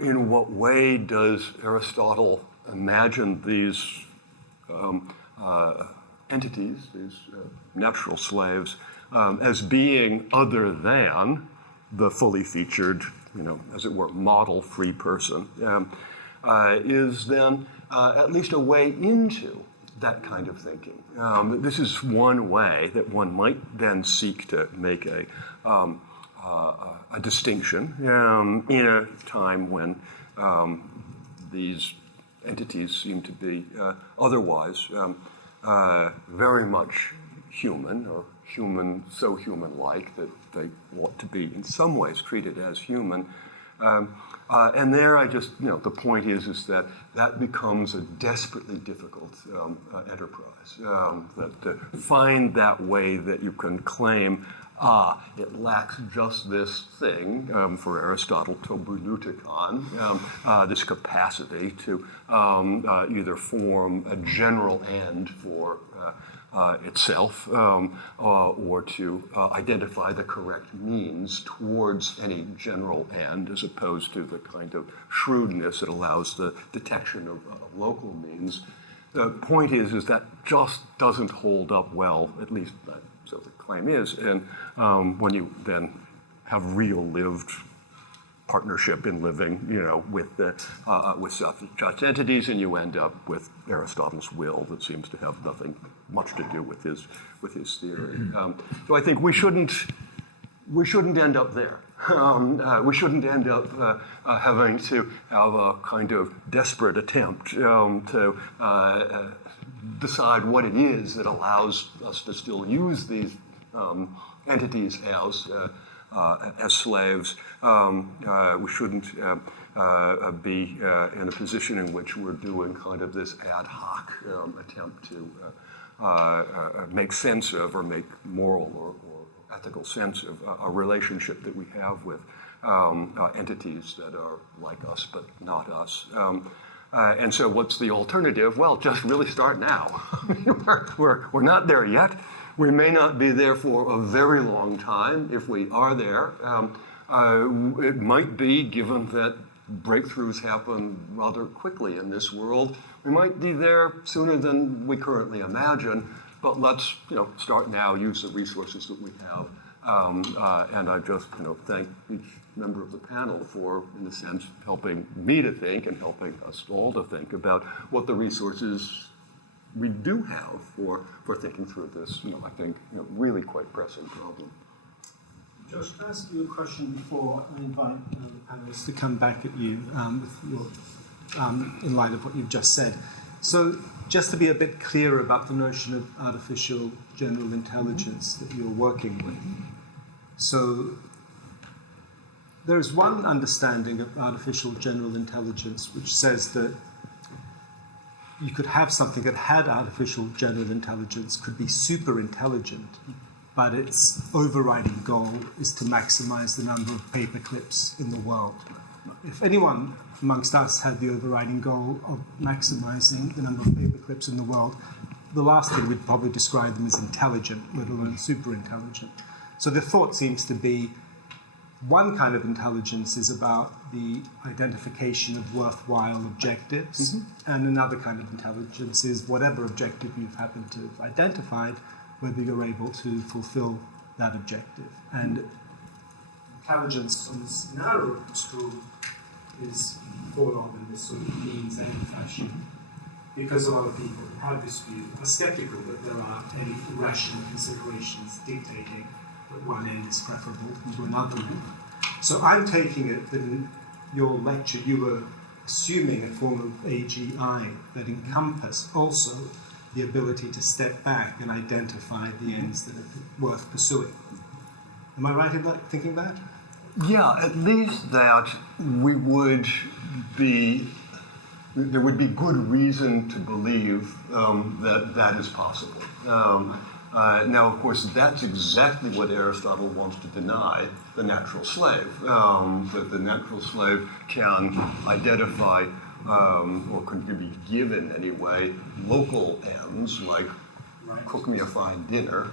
in what way does Aristotle imagine these entities, these natural slaves, as being other than the fully featured, as it were, model free person, is then at least a way into that kind of thinking. This is one way that one might then seek to make a distinction in a time when these entities seem to be otherwise very much human, or so human-like that they want to be in some ways treated as human. And there I just, the point is that becomes a desperately difficult enterprise. That to find that way that you can claim, it lacks just this thing, for Aristotle, to bouloutikon, this capacity to either form a general end for itself, or to identify the correct means towards any general end, as opposed to the kind of shrewdness that allows the detection of local means. The point is that just doesn't hold up well, at least so the claim is, and when you then have real lived partnership in living, with such entities, and you end up with Aristotle's will that seems to have nothing much to do with his theory. So I think we shouldn't end up there. We shouldn't end up having to have a kind of desperate attempt to decide what it is that allows us to still use these entities as slaves. We shouldn't be in a position in which we're doing kind of this ad hoc attempt to make sense of, or make moral or ethical sense of a relationship that we have with entities that are like us but not us. And so what's the alternative? Well, just really start now. We're not there yet. We may not be there for a very long time. If we are there, it might be, given that breakthroughs happen rather quickly in this world, we might be there sooner than we currently imagine. But let's start now, use the resources that we have. And I just thank each member of the panel for, in a sense, helping me to think and helping us all to think about what the resources we do have for thinking through this, I think, really quite pressing problem. Josh, can I ask you a question before I invite the panelists to come back at you with your, in light of what you've just said? So, just to be a bit clearer about the notion of artificial general intelligence that you're working with. So, there's one understanding of artificial general intelligence which says that you could have something that had artificial general intelligence, could be super intelligent, but its overriding goal is to maximize the number of paper clips in the world. If anyone amongst us had the overriding goal of maximizing the number of paper clips in the world, the last thing we'd probably describe them as intelligent, let alone super intelligent. So the thought seems to be one kind of intelligence is about the identification of worthwhile objectives, and another kind of intelligence is whatever objective you've happened to have identified, whether you're able to fulfill that objective. And intelligence on this narrow scale is thought of in this sort of means end fashion, because a lot of people who have this view are skeptical that there are any rational considerations dictating that one end is preferable to another end. So I'm taking it that in your lecture you were assuming a form of AGI that encompassed also the ability to step back and identify the ends that are worth pursuing. Am I right in that, thinking that? Yeah, at least that there would be good reason to believe that that is possible. Now, of course, that's exactly what Aristotle wants to deny the natural slave, that the natural slave can identify or could be given anyway local ends like cook me a fine dinner,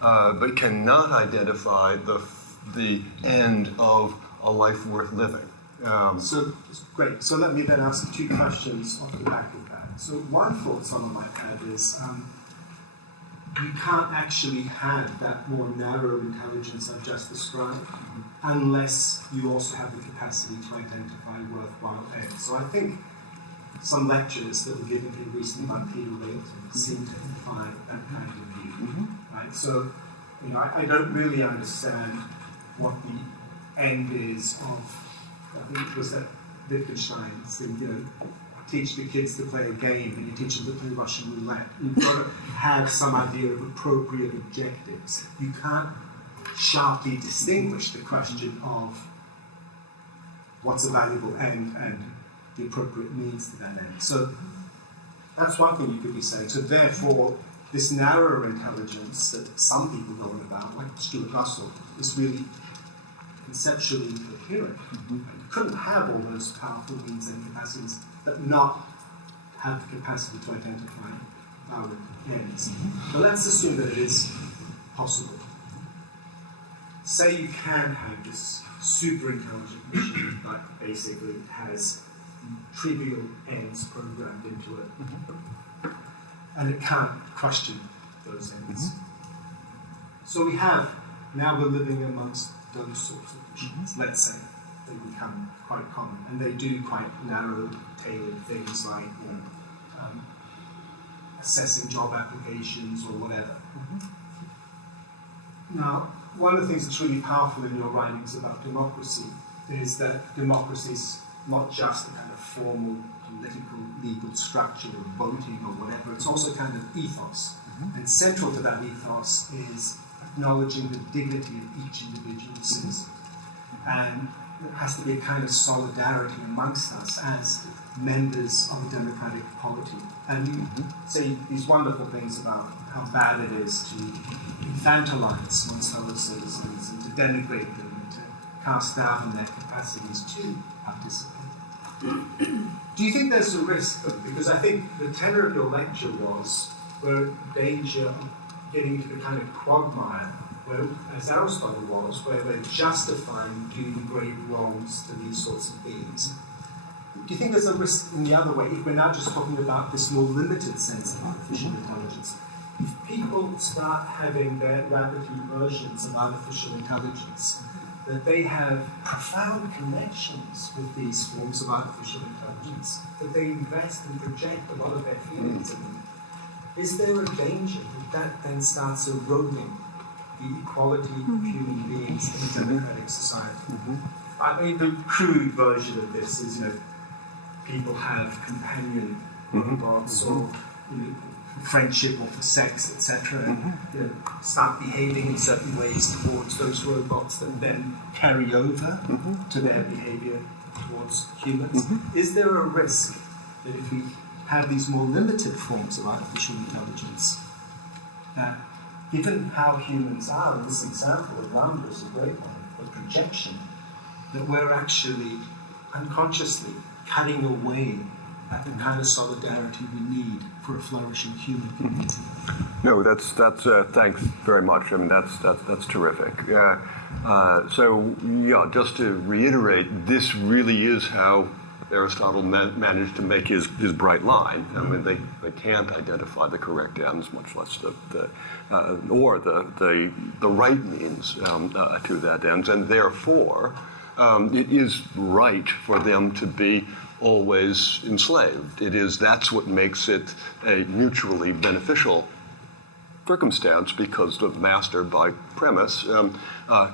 but cannot identify the end of a life worth living. So great. So let me then ask two questions off the back of that. So one thought someone might have is you can't actually have that more narrow intelligence I've just described unless you also have the capacity to identify worthwhile ends. So I think some lectures that were given here recently by Peter Layton seem to imply that kind of view. Right? So I don't really understand what the end is of, I think it was that Wittgenstein thing, teach the kids to play a game and you teach them to play Russian roulette. You've got to have some idea of appropriate objectives. You can't sharply distinguish the question of what's a valuable end and the appropriate means to that end. So that's one thing you could be saying. So therefore, this narrower intelligence that some people go on about, like Stuart Russell, is really conceptually coherent. You couldn't have all those powerful means and capacities but not have the capacity to identify valid ends. But let's assume that it is possible. Say you can have this super intelligent machine that basically has trivial ends programmed into it, and it can't question those ends. So now we're living amongst those sorts of machines, let's say. They become quite common, and they do quite narrow, tailored things like assessing job applications or whatever. Now, one of the things that's really powerful in your writings about democracy is that democracy is not just a kind of formal political legal structure of voting or whatever, it's also a kind of ethos. And central to that ethos is acknowledging the dignity of each individual citizen. And there has to be a kind of solidarity amongst us as members of a democratic polity. And you say these wonderful things about how bad it is to infantilize one's fellow citizens and to denigrate them and to cast doubt on their capacities to participate. Do you think there's a risk, though? Because I think the tenor of your lecture was we're in danger of getting into the kind of quagmire where, as Aristotle was, where we're justifying doing grave wrongs to these sorts of beings. Do you think there's a risk in the other way, if we're now just talking about this more limited sense of artificial intelligence? If people start having their rapidly versions of artificial intelligence, that they have profound connections with these forms of artificial intelligence, that they invest and project a lot of their feelings in them, is there a danger that that then starts eroding the equality of human beings in a democratic society? I mean, the crude version of this is, people have companion robots or friendship or for sex, etc., and start behaving in certain ways towards those robots that then carry over to their behavior towards humans. Is there a risk that if we have these more limited forms of artificial intelligence, that given how humans are, and this example of Lambda is a great one, of projection, that we're actually unconsciously cutting away at the kind of solidarity we need for a flourishing human community? No, that's thanks very much. I mean, that's terrific. So yeah, just to reiterate, this really is how Aristotle managed to make his bright line. I mean, they can't identify the correct ends, much less the right means to that ends, and therefore it is right for them to be always enslaved. That's what makes it a mutually beneficial circumstance, because the master, by premise,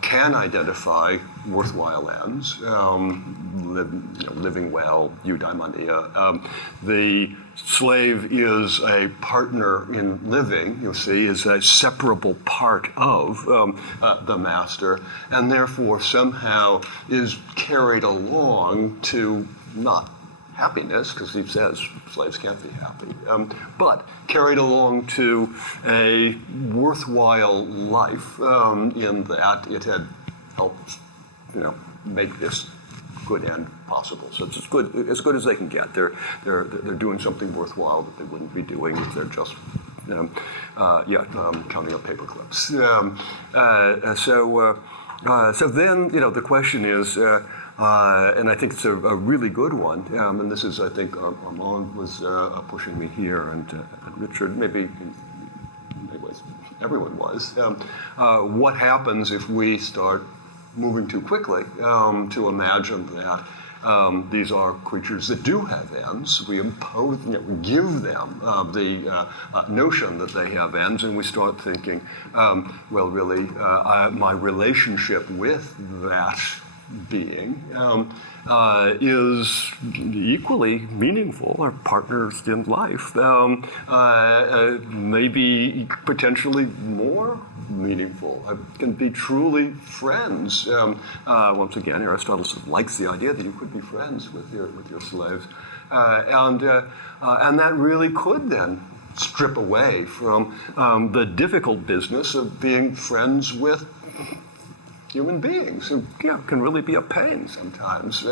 can identify worthwhile ends, living well, eudaimonia. The slave is a partner in living, you see, is a separable part of the master, and therefore somehow is carried along to not happiness, because he says slaves can't be happy, but carried along to a worthwhile life in that it had helped, make this good end possible. So it's as good as they can get. They're doing something worthwhile that they wouldn't be doing if they're just counting up paper clips. So then the question is. And I think it's a really good one. And this is, I think, Armand was pushing me here, and Richard, maybe in many ways, everyone was. What happens if we start moving too quickly to imagine that these are creatures that do have ends? We impose, we give them the notion that they have ends, and we start thinking, well, really, my relationship with that being is equally meaningful, or partners in life, maybe potentially more meaningful, can be truly friends. Once again, Aristotle sort of likes the idea that you could be friends with your slaves, and that really could then strip away from the difficult business of being friends with human beings who can really be a pain sometimes.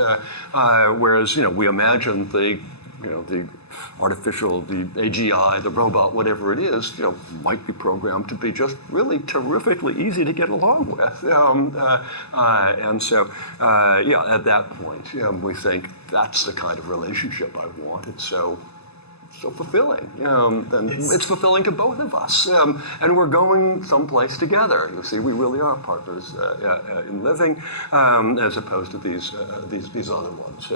Whereas we imagine the artificial, the AGI, the robot, whatever it is, might be programmed to be just really terrifically easy to get along with. And so, at that point, we think that's the kind of relationship I want. It's so fulfilling. And it's fulfilling to both of us. And we're going someplace together. You see, we really are partners in living, as opposed to these other ones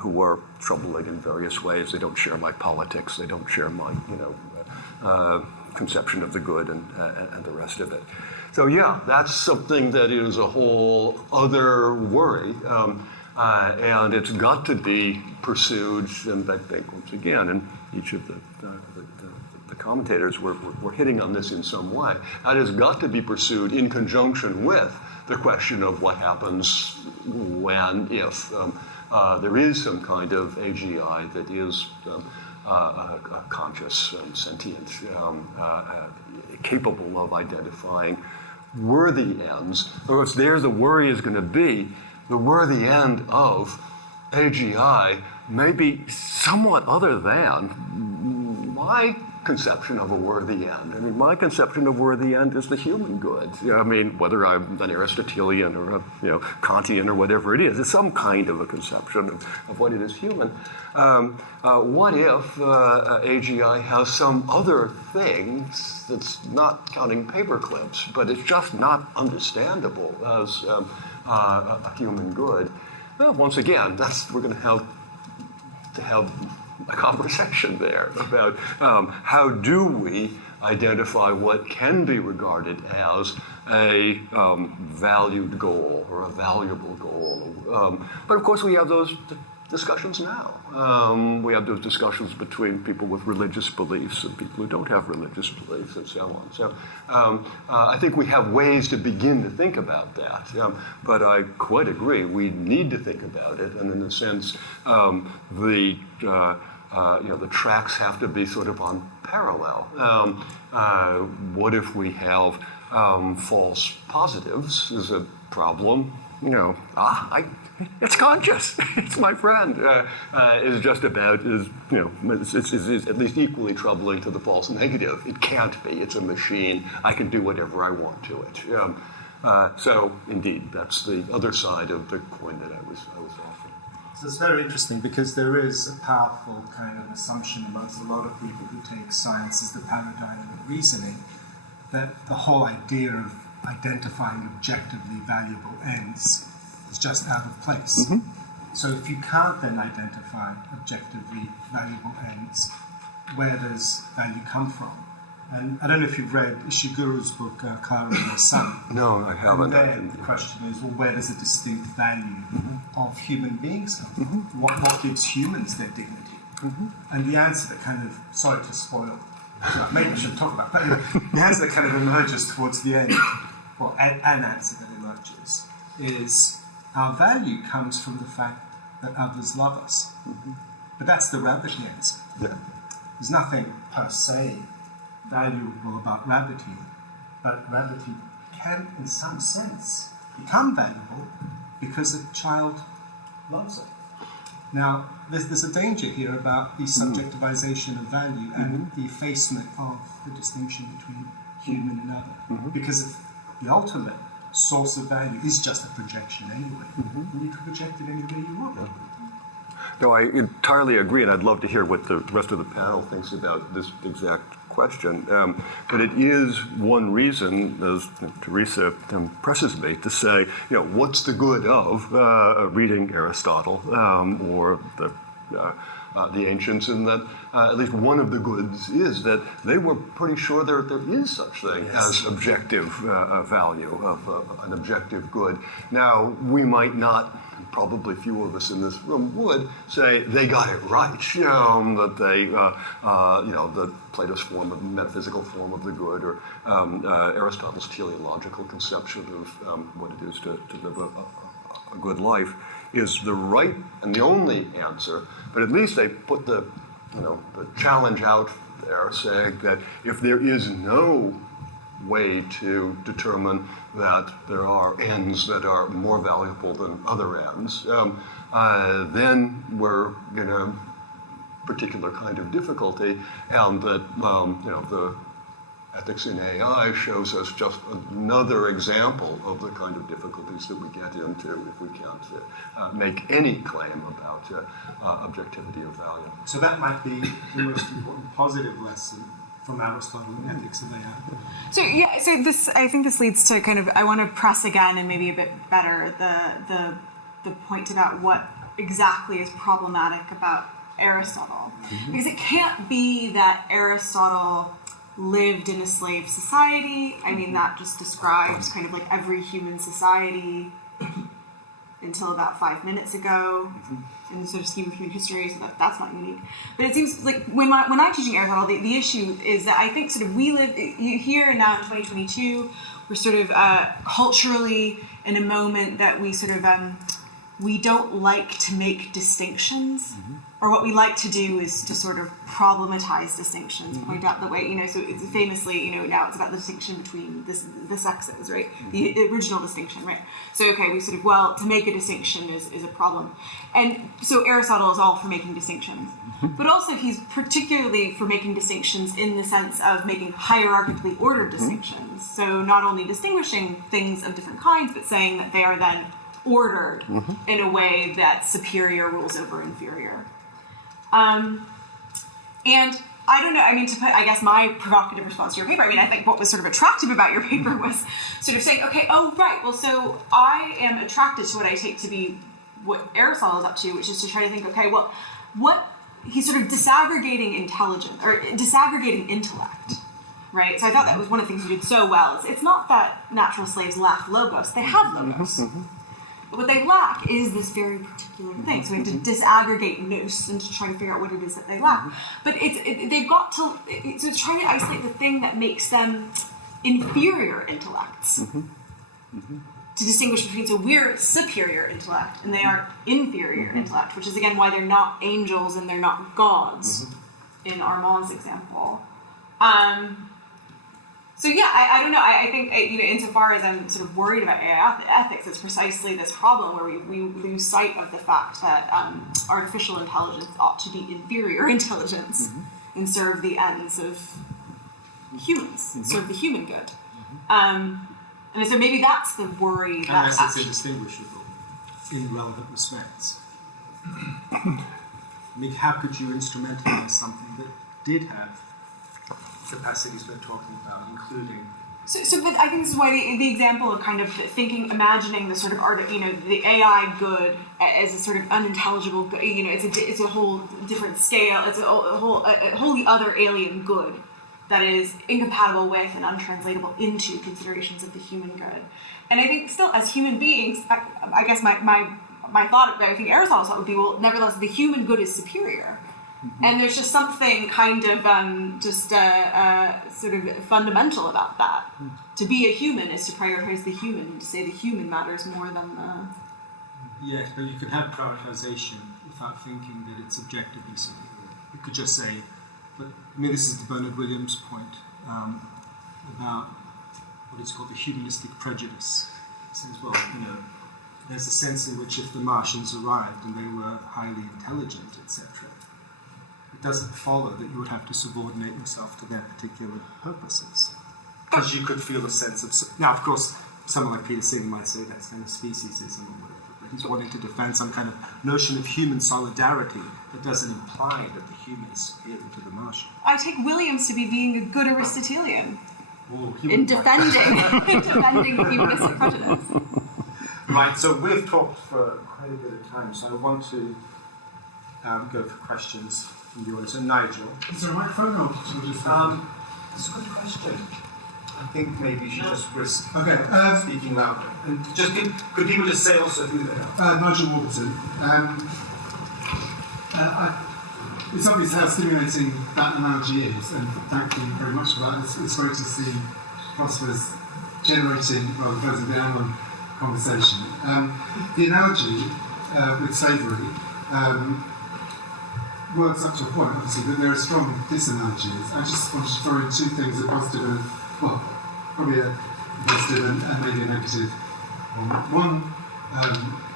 who are troubling in various ways. They don't share my politics. They don't share my conception of the good and the rest of it. So that's something that is a whole other worry. And it's got to be pursued, and I think, once again, and each of the commentators were hitting on this in some way, that has got to be pursued in conjunction with the question of what happens if there is some kind of AGI that is conscious, sentient, capable of identifying worthy ends. Or if there's the worry is going to be, the worthy end of AGI may be somewhat other than my conception of a worthy end. I mean, my conception of worthy end is the human good. I mean, whether I'm an Aristotelian or a Kantian or whatever it is, it's some kind of a conception of what it is human. What if AGI has some other thing that's not counting paper clips, but it's just not understandable as a human good? Well, once again, we're going to have a conversation there about how do we identify what can be regarded as a valued goal or a valuable goal. But of course we have those discussions now. We have those discussions between people with religious beliefs and people who don't have religious beliefs and so on. So I think we have ways to begin to think about that. But I quite agree, we need to think about it, and in a sense, the tracks have to be sort of on parallel. What if we have false positives is a problem? It's conscious. It's my friend. Is just about it's at least equally troubling to the false negative. It can't be. It's a machine. I can do whatever I want to it. So indeed, that's the other side of the coin that I was offering. So it's very interesting because there is a powerful kind of assumption amongst a lot of people who take science as the paradigm of reasoning that the whole idea of identifying objectively valuable ends is just out of place. So if you can't then identify objectively valuable ends, where does value come from? And I don't know if you've read Ishiguro's book, Clara and the Sun. No, I haven't. And there the question is, well, where does the distinct value of human beings come from? What gives humans their dignity? And the answer that kind of, sorry to spoil, maybe I shouldn't talk about, but the answer that kind of emerges towards the end, well, an answer that emerges, is our value comes from the fact that others love us. But that's the Rabbity answer. Yeah. There's nothing per se valuable about Rabbity, but Rabbity can, in some sense, become valuable because a child loves it. Now, there's a danger here about the subjectivization of value and the effacement of the distinction between human and other. Because if the ultimate source of value is just a projection anyway, and you can project it any way you want. No, I entirely agree, and I'd love to hear what the rest of the panel thinks about this exact question. But it is one reason, as Teresa presses me, to say, what's the good of reading Aristotle or the ancients, in that at least one of the goods is that they were pretty sure there is such thing as objective value, of an objective good. Now, we might not, probably few of us in this room would say they got it right, that they, the Plato's form of metaphysical form of the good, or Aristotle's teleological conception of what it is to live a good life is the right and the only answer. But at least they put the challenge out there, saying that if there is no way to determine that there are ends that are more valuable than other ends, then we're in a particular kind of difficulty, and that the ethics in AI shows us just another example of the kind of difficulties that we get into if we can't make any claim about objectivity of value. So that might be the most important positive lesson from Aristotle in ethics of AI. So I think this leads to kind of, I want to press again and maybe a bit better the point about what exactly is problematic about Aristotle. Because it can't be that Aristotle lived in a slave society. I mean, that just describes kind of like every human society until about 5 minutes ago in the sort of scheme of human history, so that's not unique. But it seems like when I'm teaching Aristotle, the issue is that I think sort of we live here and now in 2022, we're sort of culturally in a moment that we sort of we don't like to make distinctions, or what we like to do is to sort of problematize distinctions, point out the way, so it's famously, now it's about the distinction between the sexes, right? The original distinction, right? So, okay, we sort of, to make a distinction is a problem. And so Aristotle is all for making distinctions. But also he's particularly for making distinctions in the sense of making hierarchically ordered distinctions. So not only distinguishing things of different kinds, but saying that they are then ordered in a way that superior rules over inferior. And I don't know, I mean, to put, I guess, my provocative response to your paper, I mean, I think what was sort of attractive about your paper was sort of saying, okay, so I am attracted to what I take to be what Aristotle is up to, which is to try to think, okay, well, what, he's sort of disaggregating intelligence, or disaggregating intellect, right? So I thought that was one of the things you did so well. It's not that natural slaves lack logos, they have logos. But what they lack is this very particular particular thing. So we have to disaggregate nous and to try to figure out what it is that they lack. But they've got to, so it's trying to isolate the thing that makes them inferior intellects. To distinguish between, so we're superior intellect and they are inferior intellect, which is again why they're not angels and they're not gods in Armand's example. So yeah, I don't know. I think insofar as I'm sort of worried about AI ethics, it's precisely this problem where we lose sight of the fact that artificial intelligence ought to be inferior intelligence and serve the ends of humans, serve the human good. And so maybe that's the worry. Unless it's indistinguishable in relevant respects. I mean, how could you instrumentalize something that did have capacities we're talking about, including? But I think this is why the example of kind of imagining the sort of the AI good as a sort of unintelligible good, it's a whole different scale. It's a wholly other alien good that is incompatible with and untranslatable into considerations of the human good. And I think still as human beings, I guess my thought, I think Aristotle's thought would be, well, nevertheless, the human good is superior. And there's just something kind of sort of fundamental about that. To be a human is to prioritize the human, and to say the human matters more than the... Yes, but you can have prioritization without thinking that it's objectively superior. You could just say, but I mean, this is the Bernard Williams point about what is called the Humanistic Prejudice. It says, well, there's a sense in which if the Martians arrived and they were highly intelligent, etc., it doesn't follow that you would have to subordinate yourself to their particular purposes. Because you could feel a sense of... Now, of course, someone like Peter Singer might say that's kind of speciesism or whatever, but he's wanting to defend some kind of notion of human solidarity that doesn't imply that the human is superior to the Martian. I take Williams to be being a good Aristotelian In defending the humanistic prejudice. Right, so we've talked for quite a bit of time, so I want to go for questions from the audience. So Nigel. Is there a microphone or should we just... That's a good question. I think maybe you should just risk speaking louder. And just could people just say also who they are? Nigel Warburton. It's obvious how stimulating that analogy is, and thank you very much for that. It's great to see philosophers generating, rather closing down on conversation. The analogy with slavery works up to a point, obviously, but there are strong disanalogies. I just want to throw in two things, a positive and, well, probably a positive and maybe a negative one. One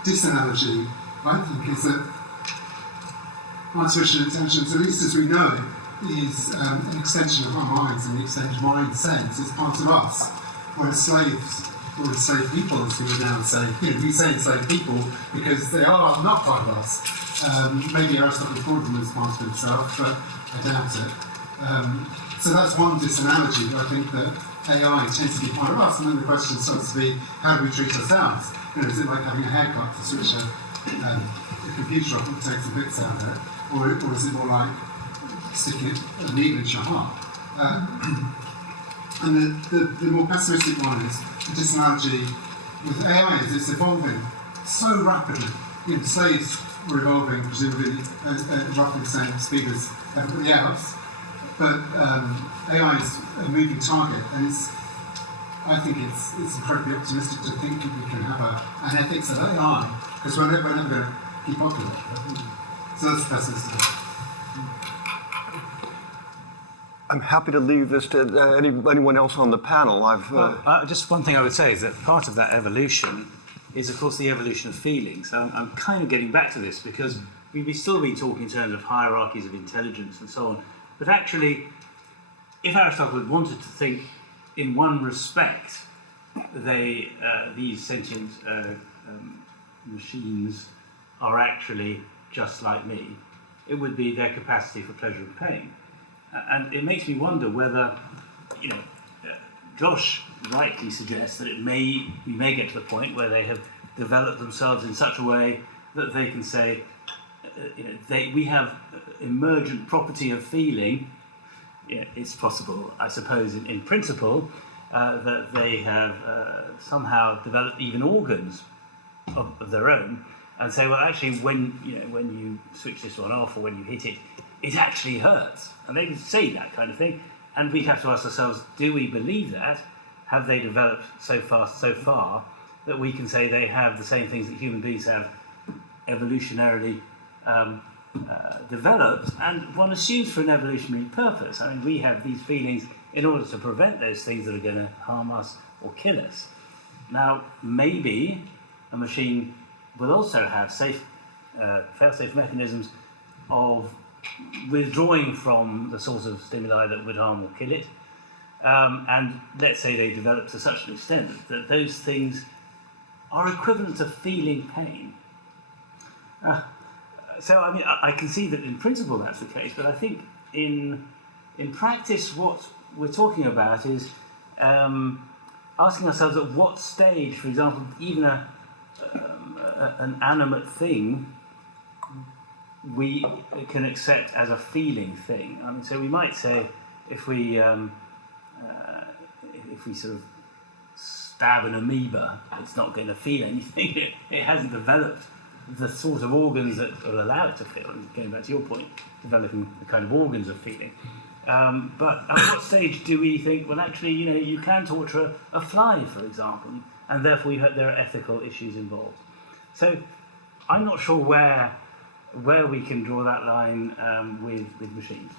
disanalogy, I think, is that artificial intelligence, at least as we know it, is an extension of our minds, and the extent of mind sense is part of us. Whereas slaves, or enslaved people, as we would now say, we say enslaved people because they are not part of us. Maybe Aristotle thought of them as part of himself, but I doubt it. So that's one disanalogy, I think, that AI tends to be part of us, and then the question starts to be, how do we treat ourselves? Is it like having a haircut to switch a computer off and take the bits out of it? Or is it more like sticking a needle into your heart? And the more pessimistic one is the disanalogy with AI is it's evolving so rapidly. Slaves were evolving presumably at roughly the same speed as everybody else, but AI is a moving target, and I think it's incredibly optimistic to think that we can have an ethics of AI, because we're never going to keep up with it. So that's pessimistic. I'm happy to leave this to anyone else on the panel. Just one thing I would say is that part of that evolution is, of course, the evolution of feeling. So I'm kind of getting back to this because we've still been talking in terms of hierarchies of intelligence and so on. But actually, if Aristotle had wanted to think in one respect, these sentient machines are actually just like me, it would be their capacity for pleasure and pain. And it makes me wonder whether, Josh rightly suggests that we may get to the point where they have developed themselves in such a way that they can say, we have emergent property of feeling. It's possible, I suppose, in principle, that they have somehow developed even organs of their own, and say, well, actually, when you switch this one off or when you hit it, it actually hurts. And they would say that kind of thing. And we'd have to ask ourselves, do we believe that? Have they developed so far that we can say they have the same things that human beings have evolutionarily developed? And one assumes for an evolutionary purpose. I mean, we have these feelings in order to prevent those things that are going to harm us or kill us. Now, maybe a machine will also have fail-safe mechanisms of withdrawing from the source of stimuli that would harm or kill it. And let's say they develop to such an extent that those things are equivalent to feeling pain. So, I mean, I can see that in principle that's the case, but I think in practice what we're talking about is asking ourselves at what stage, for example, even an animate thing we can accept as a feeling thing. I mean, so we might say if we sort of stab an amoeba, it's not going to feel anything. It hasn't developed the sort of organs that will allow it to feel. And going back to your point, developing the kind of organs of feeling. But at what stage do we think, well, actually, you can torture a fly, for example, and therefore there are ethical issues involved. So I'm not sure where we can draw that line with machines.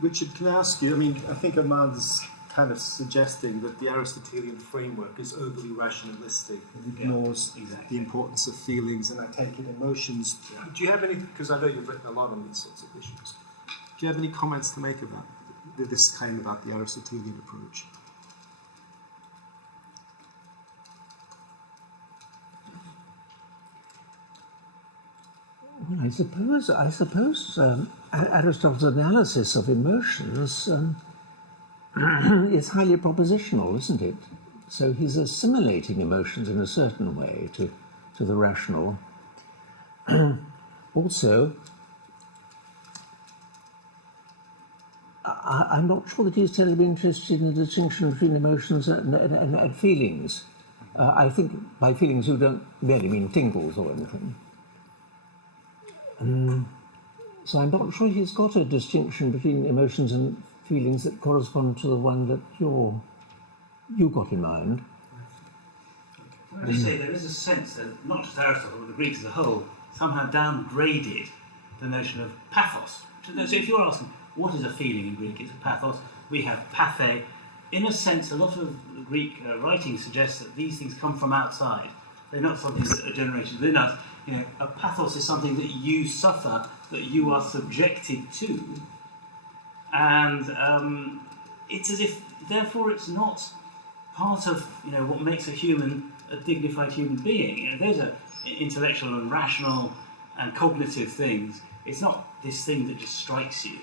Richard, can I ask you, I mean, I think Armand is kind of suggesting that the Aristotelian framework is overly rationalistic. It ignores the importance of feelings, and I take it emotions. Do you have any, because I know you've written a lot on these sorts of issues, do you have any comments to make about this kind about the Aristotelian approach? Well, I suppose Aristotle's analysis of emotions is highly propositional, isn't it? So he's assimilating emotions in a certain way to the rational. Also, I'm not sure that he's terribly interested in the distinction between emotions and feelings. I think by feelings you don't merely mean tingles or anything. So I'm not sure he's got a distinction between emotions and feelings that correspond to the one that you got in mind. Let me say there is a sense that not just Aristotle, but the Greeks as a whole, somehow downgraded the notion of pathos. So if you're asking, what is a feeling in Greek? It's a pathos. We have pathe. In a sense, a lot of Greek writing suggests that these things come from outside. They're not something that are generated within us. A pathos is something that you suffer, that you are subjected to. And it's as if, therefore, it's not part of what makes a human a dignified human being. Those are intellectual and rational and cognitive things. It's not this thing that just strikes you,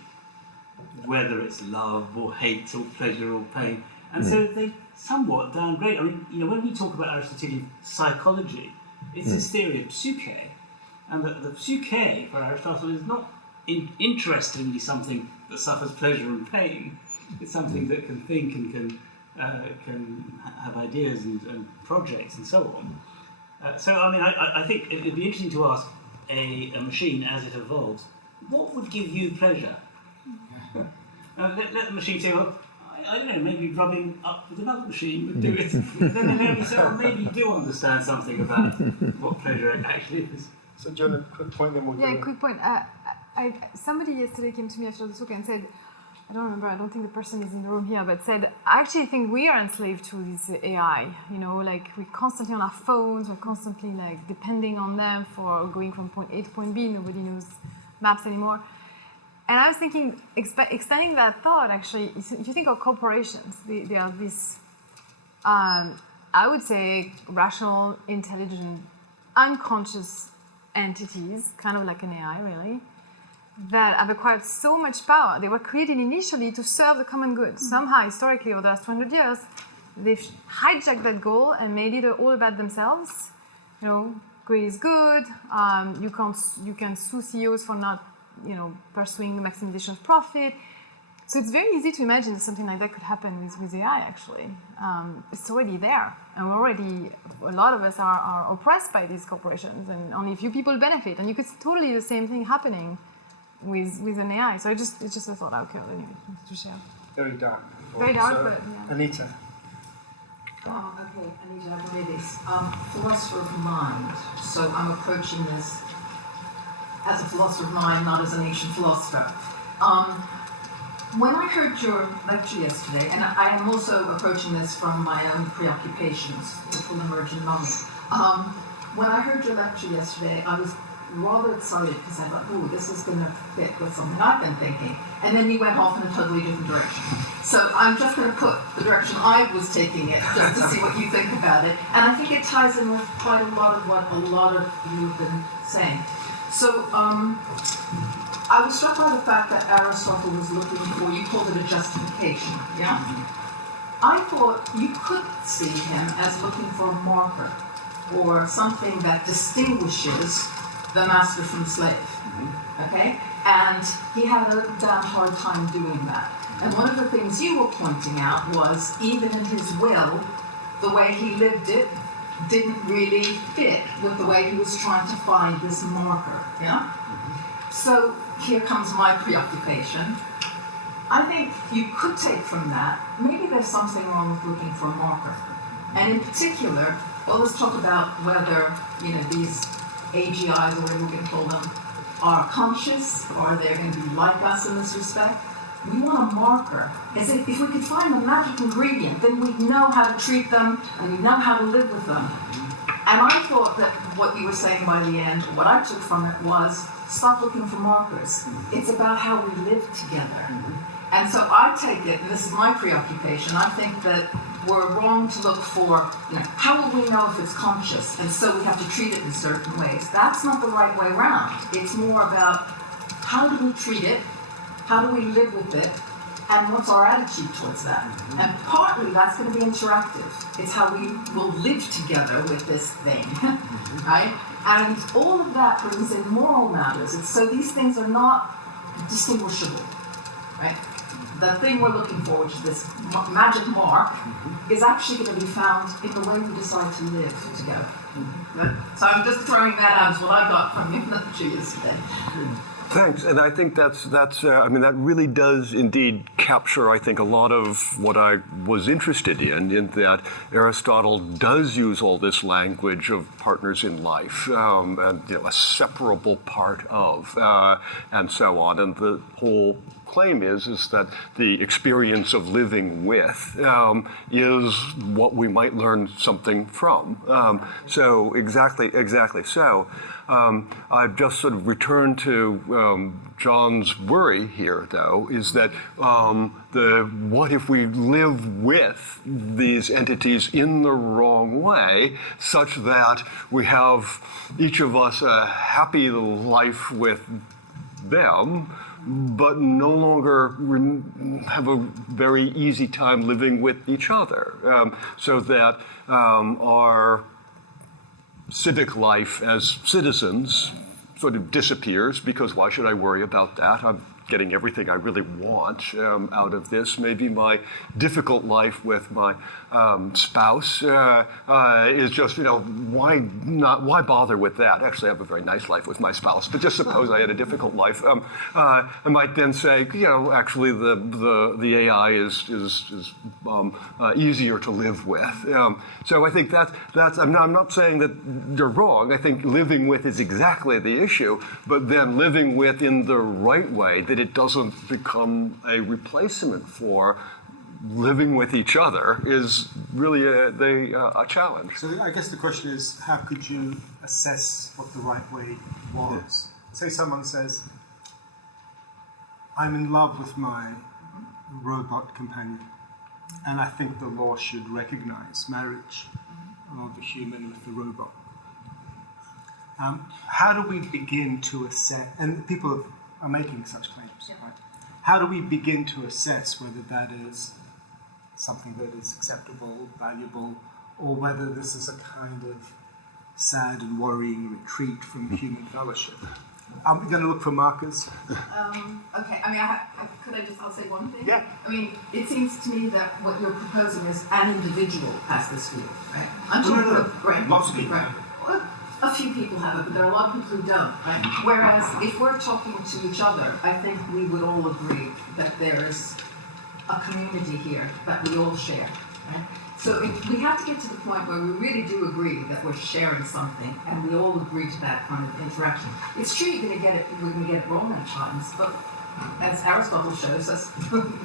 whether it's love or hate or pleasure or pain. And so they somewhat downgrade. I mean, when we talk about Aristotelian psychology, it's this theory of psyche, and the psyche for Aristotle is not interestingly something that suffers pleasure and pain. It's something that can think and can have ideas and projects and so on. So I mean, I think it would be interesting to ask a machine as it evolves, what would give you pleasure? Let the machine say, well, I don't know, maybe rubbing up with another machine would do it. Then say, well, maybe you do understand something about what pleasure actually is. So, John, a quick point, then we'll Yeah, quick point. Somebody yesterday came to me after the talk and said, I don't remember, I don't think the person is in the room here, but said, I actually think we are enslaved to this AI. Like we're constantly on our phones, we're constantly like depending on them for going from point A to point B. Nobody knows maps anymore. And I was thinking, extending that thought, actually, if you think of corporations, they are these, I would say, rational, intelligent, unconscious entities, kind of like an AI, really, that have acquired so much power. They were created initially to serve the common good. Somehow, historically, over the last 200 years, they've hijacked that goal and made it all about themselves. Greed is good. You can sue CEOs for not pursuing the maximization of profit. So it's very easy to imagine something like that could happen with AI, actually. It's already there. And a lot of us are oppressed by these corporations, and only a few people benefit. And you could see totally the same thing happening with an AI. So it's just a thought I occurred anyway to share. Very dark. Very dark, So, but yeah. Anita. Okay, Anita Abramidis, philosopher of mind. So I'm approaching this as a philosopher of mind, not as an ancient philosopher. When I heard your lecture yesterday, and I am also approaching this from my own preoccupations, which will emerge in a moment. When I heard your lecture yesterday, I was rather excited because I thought, oh, this is going to fit with something I've been thinking. And then you went off in a totally different direction. So I'm just going to put the direction I was taking it just to see what you think about it. And I think it ties in with quite a lot of what a lot of you have been saying. So I was struck by the fact that Aristotle was looking for, you called it a justification, yeah? I thought you could see him as looking for a marker or something that distinguishes the master from the slave, okay? And he had a damn hard time doing that. And one of the things you were pointing out was even in his will, the way he lived it didn't really fit with the way he was trying to find this marker, yeah? So here comes my preoccupation. I think you could take from that, maybe there's something wrong with looking for a marker. And in particular, well, let's talk about whether, these AGIs, or whatever we're going to call them, are conscious, or are they going to be like us in this respect? We want a marker. As if we could find the magic ingredient, then we'd know how to treat them, and we'd know how to live with them. And I thought that what you were saying by the end, what I took from it was, stop looking for markers. It's about how we live together. And so I take it, and this is my preoccupation, I think that we're wrong to look for, how will we know if it's conscious? And so we have to treat it in certain ways. That's not the right way around. It's more about how do we treat it, how do we live with it, and what's our attitude towards that? And partly that's going to be interactive. It's how we will live together with this thing, right? And all of that brings in moral matters. So these things are not distinguishable, right? The thing we're looking for, which is this magic mark, is actually going to be found in the way we decide to live together. So I'm just throwing that out as what I got from your lecture yesterday. Thanks, and I think that really does indeed capture, I think, a lot of what I was interested in that Aristotle does use all this language of partners in life, and a separable part of, and so on, and the whole claim is that the experience of living with is what we might learn something from. So exactly so. I've just sort of returned to John's worry here, though, is that what if we live with these entities in the wrong way, such that we have each of us a happy life with them, but no longer have a very easy time living with each other, so that our civic life as citizens sort of disappears, because why should I worry about that? I'm getting everything I really want out of this. Maybe my difficult life with my spouse is just, why bother with that? Actually, I have a very nice life with my spouse, but just suppose I had a difficult life. I might then say, actually the AI is easier to live with. So I think that's I'm not saying that you're wrong. I think living with is exactly the issue, but then living with in the right way, that it doesn't become a replacement for living with each other, is really a challenge. So I guess the question is, how could you assess what the right way was? Say someone says, I'm in love with my robot companion, and I think the law should recognize marriage of the human with the robot. How do we begin to assess, and people are making such claims, right? How do we begin to assess whether that is something that is acceptable, valuable, or whether this is a kind of sad and worrying retreat from human fellowship? I'm going to look for markers. Okay, I mean, I'll say one thing? Yeah. I mean, it seems to me that what you're proposing is an individual has this view, right? I'm No, talking no. about, right? Lots of people right. Well, a few people have it, but there are a lot of people who don't, right? Whereas if we're talking to each other, I think we would all agree that there's a community here that we all share, right? So we have to get to the point where we really do agree that we're sharing something, and we all agree to that kind of interaction. It's true we're going to get it wrong at times, but as Aristotle shows us,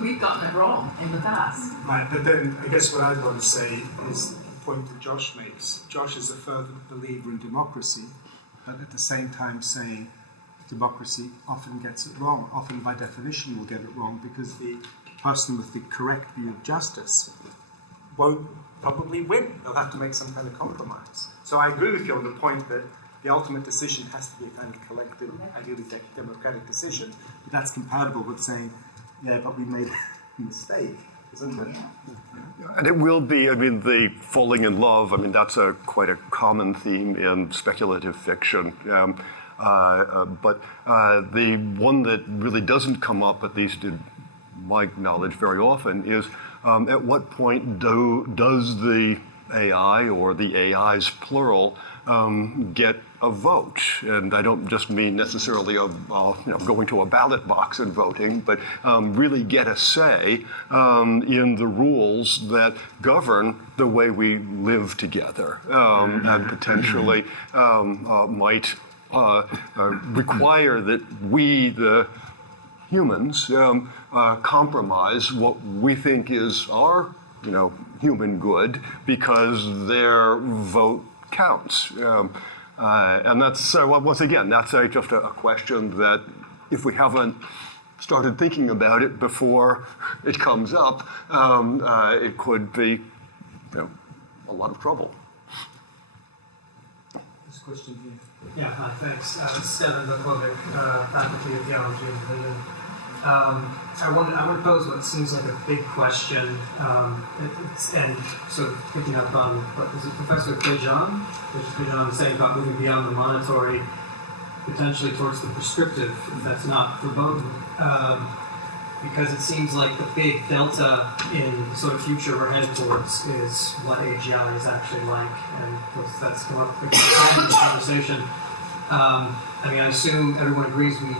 we've gotten it wrong in the past. Right, but then I guess what I'd want to say is the point that Josh makes. Josh is a fervent believer in democracy, but at the same time saying democracy often gets it wrong. Often by definition will get it wrong because the person with the correct view of justice won't probably win. They'll have to make some kind of compromise. So I agree with you on the point that the ultimate decision has to be a kind of collective, ideally democratic decision. But that's compatible with saying, yeah, but we made a mistake, isn't it? And it will be, I mean, the falling in love, I mean, that's quite a common theme in speculative fiction. But the one that really doesn't come up, at least in my knowledge very often, is at what point does the AI or the AIs plural get a vote? And I don't just mean necessarily going to a ballot box and voting, but really get a say in the rules that govern the way we live together, and potentially might require that we, the humans, compromise what we think is our, human good because their vote counts. And that's, once again, that's just a question that if we haven't started thinking about it before it comes up, it could be a lot of trouble. This question here. Yeah, hi, thanks. Stefan Bakovic, Faculty of Theology and Religion. I want to pose what seems like a big question, and sort of picking up on what is it, Professor Bejan? Bejan was saying about moving beyond the monitory, potentially towards the prescriptive, if that's not verboten. Because it seems like the big delta in the sort of future we're headed towards is what AGI is actually like, and that's come up in the conversation. I mean, I assume everyone agrees we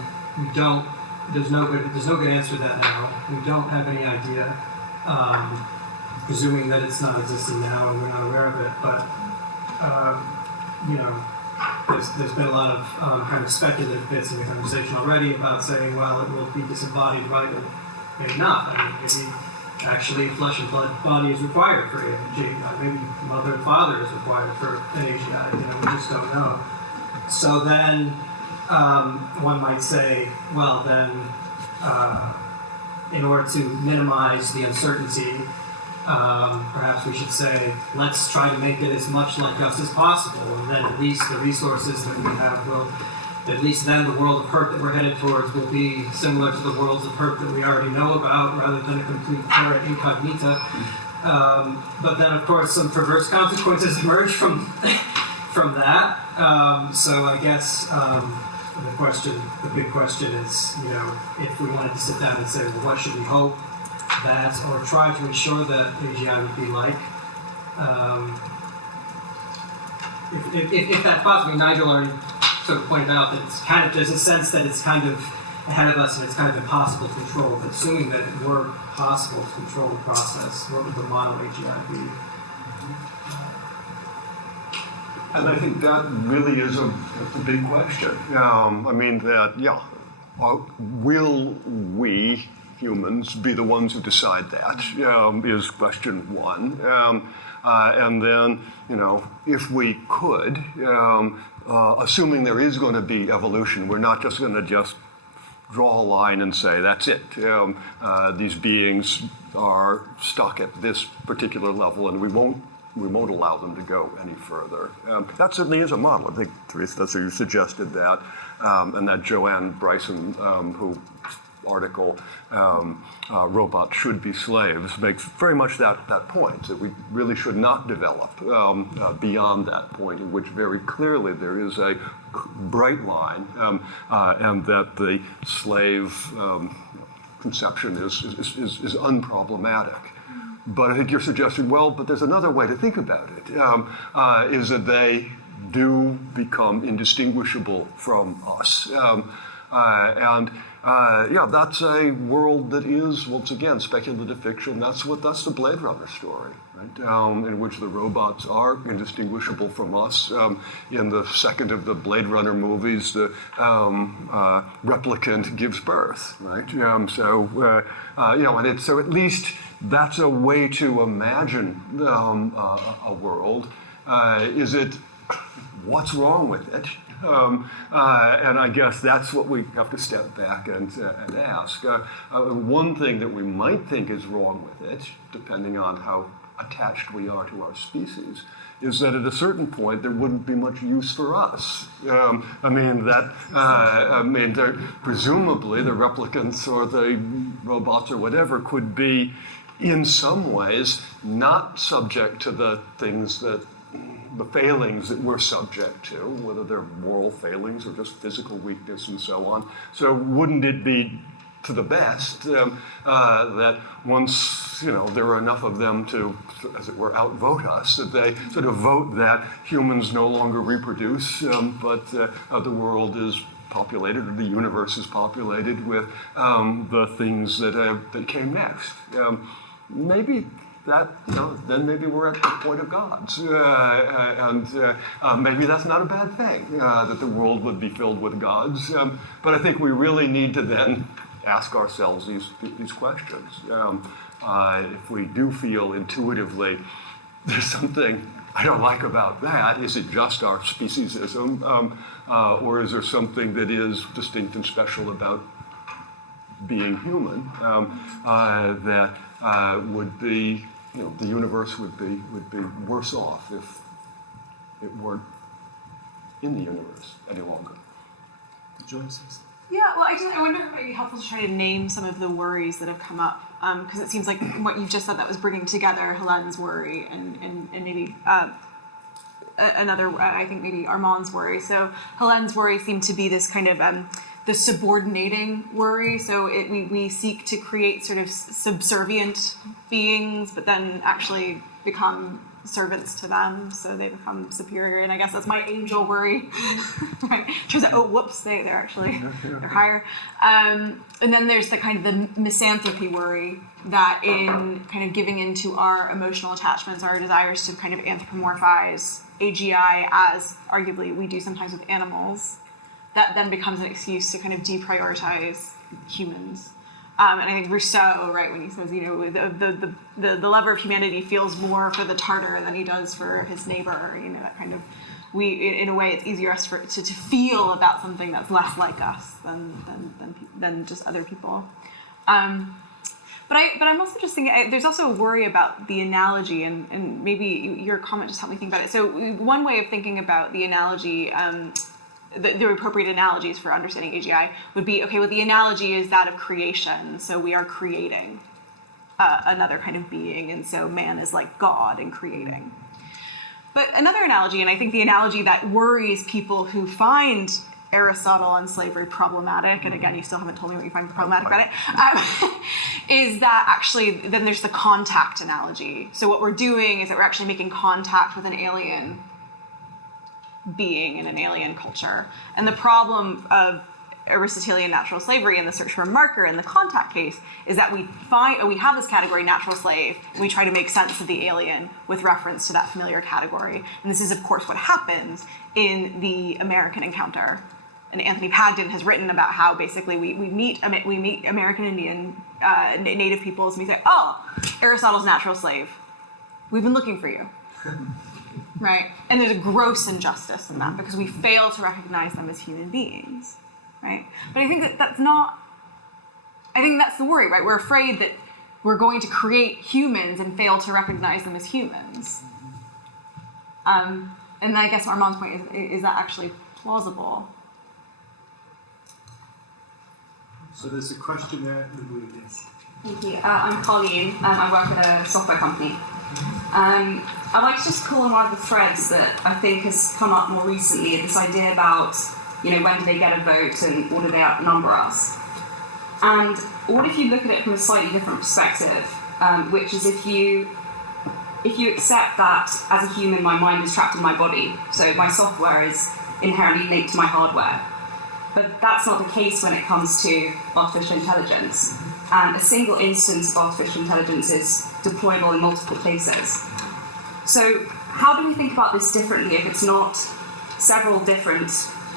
don't. There's no good answer to that now. We don't have any idea, presuming that it's not existing now and we're not aware of it. But there's been a lot of kind of speculative bits in the conversation already about saying, well, it will be disembodied, right? Or maybe not. I mean, maybe actually flesh and blood body is required for AGI. Maybe mother and father is required for an AGI. We just don't know. So then. One might say, well, then, in order to minimize the uncertainty, perhaps we should say, let's try to make it as much like us as possible, and then at least the resources that we have will, at least then the world of hurt that we're headed towards will be similar to the worlds of hurt that we already know about, rather than a complete terra incognita. But then, of course, some perverse consequences emerge from that. So I guess the big question is, if we wanted to sit down and say, well, what should we hope that, or try to ensure that AGI would be like? If that's possible, Nigel already sort of pointed out that it's kind of, there's a sense that it's kind of ahead of us and it's kind of impossible to control. But assuming that it were possible to control the process, what would the model AGI be? And I think that really is a big question. Will we humans be the ones who decide that? Is question one. And then, if we could, assuming there is going to be evolution, we're not just going to just draw a line and say, that's it. These beings are stuck at this particular level, and we won't allow them to go any further. That certainly is a model. I think, Teresa, that's you suggested that, and that Joanne Bryson, who article, robots should be slaves, makes very much that point, that we really should not develop beyond that point, in which very clearly there is a bright line, and that the slave conception is unproblematic. But I think you're suggesting, well, but there's another way to think about it, is that they do become indistinguishable from us. Yeah, that's a world that is, once again, speculative fiction. That's the Blade Runner story, right? In which the robots are indistinguishable from us. In the second of the Blade Runner movies, the replicant gives birth, right? So at least that's a way to imagine a world. Is it? What's wrong with it? And I guess that's what we have to step back and ask. One thing that we might think is wrong with it, depending on how attached we are to our species, is that at a certain point there wouldn't be much use for us. Presumably the replicants or the robots or whatever could be, in some ways, not subject to the failings that we're subject to, whether they're moral failings or just physical weakness and so on. So wouldn't it be to the best that once there are enough of them to, as it were, outvote us, that they sort of vote that humans no longer reproduce, but the world is populated, or the universe is populated with the things that came next. Maybe that, then maybe we're at the point of gods. And maybe that's not a bad thing, that the world would be filled with gods. But I think we really need to then ask ourselves these questions. If we do feel intuitively there's something I don't like about that, is it just our speciesism? Or is there something that is distinct and special about being human that would be, the universe would be worse off if it weren't in the universe any longer. Joyce? Yeah, well, I wonder if it might be helpful to try to name some of the worries that have come up, because it seems like what you've just said, that was bringing together Hélène's worry and maybe another, I think maybe Armand's worry. So Hélène's worry seemed to be this kind of the subordinating worry. So we seek to create sort of subservient beings, but then actually become servants to them, so they become superior. And I guess that's my angel worry. Right? Turns out, oh, whoops, they're actually they're higher. And then there's the kind of the misanthropy worry, that in kind of giving into our emotional attachments, our desires to kind of anthropomorphize AGI, as arguably we do sometimes with animals, that then becomes an excuse to kind of deprioritize humans. And I think Rousseau, right, when he says, the lover of humanity feels more for the Tartar than he does for his neighbor, that kind of, in a way, it's easier to feel about something that's less like us than just other people. But I'm also just thinking, there's also a worry about the analogy, and maybe your comment just helped me think about it. So one way of thinking about the analogy, the appropriate analogies for understanding AGI would be, okay, well, the analogy is that of creation. So we are creating another kind of being, and so man is like God in creating. But another analogy, and I think the analogy that worries people who find Aristotle and slavery problematic, and again, you still haven't told me what you find problematic about it, is that actually then there's the contact analogy. So what we're doing is that we're actually making contact with an alien being in an alien culture. And the problem of Aristotelian natural slavery and the search for a marker in the contact case is that we have this category, natural slave, and we try to make sense of the alien with reference to that familiar category. And this is, of course, what happens in the American encounter. And Anthony Pagden has written about how basically we meet American Indian native peoples, and we say, oh, Aristotle's natural slave. We've been looking for you. Right? And there's a gross injustice in that, because we fail to recognize them as human beings. Right? But I think that's the worry, right? We're afraid that we're going to create humans and fail to recognize them as humans. And I guess Armand's point is that actually plausible? So there's a question there, yes. Thank you. I'm Colleen. I work at a software company. I'd like to just pull on one of the threads that I think has come up more recently, this idea about, when do they get a vote and what do they outnumber us? And what if you look at it from a slightly different perspective, which is if you accept that as a human my mind is trapped in my body, so my software is inherently linked to my hardware. But that's not the case when it comes to artificial intelligence. And a single instance of artificial intelligence is deployable in multiple places. So how do we think about this differently if it's not several different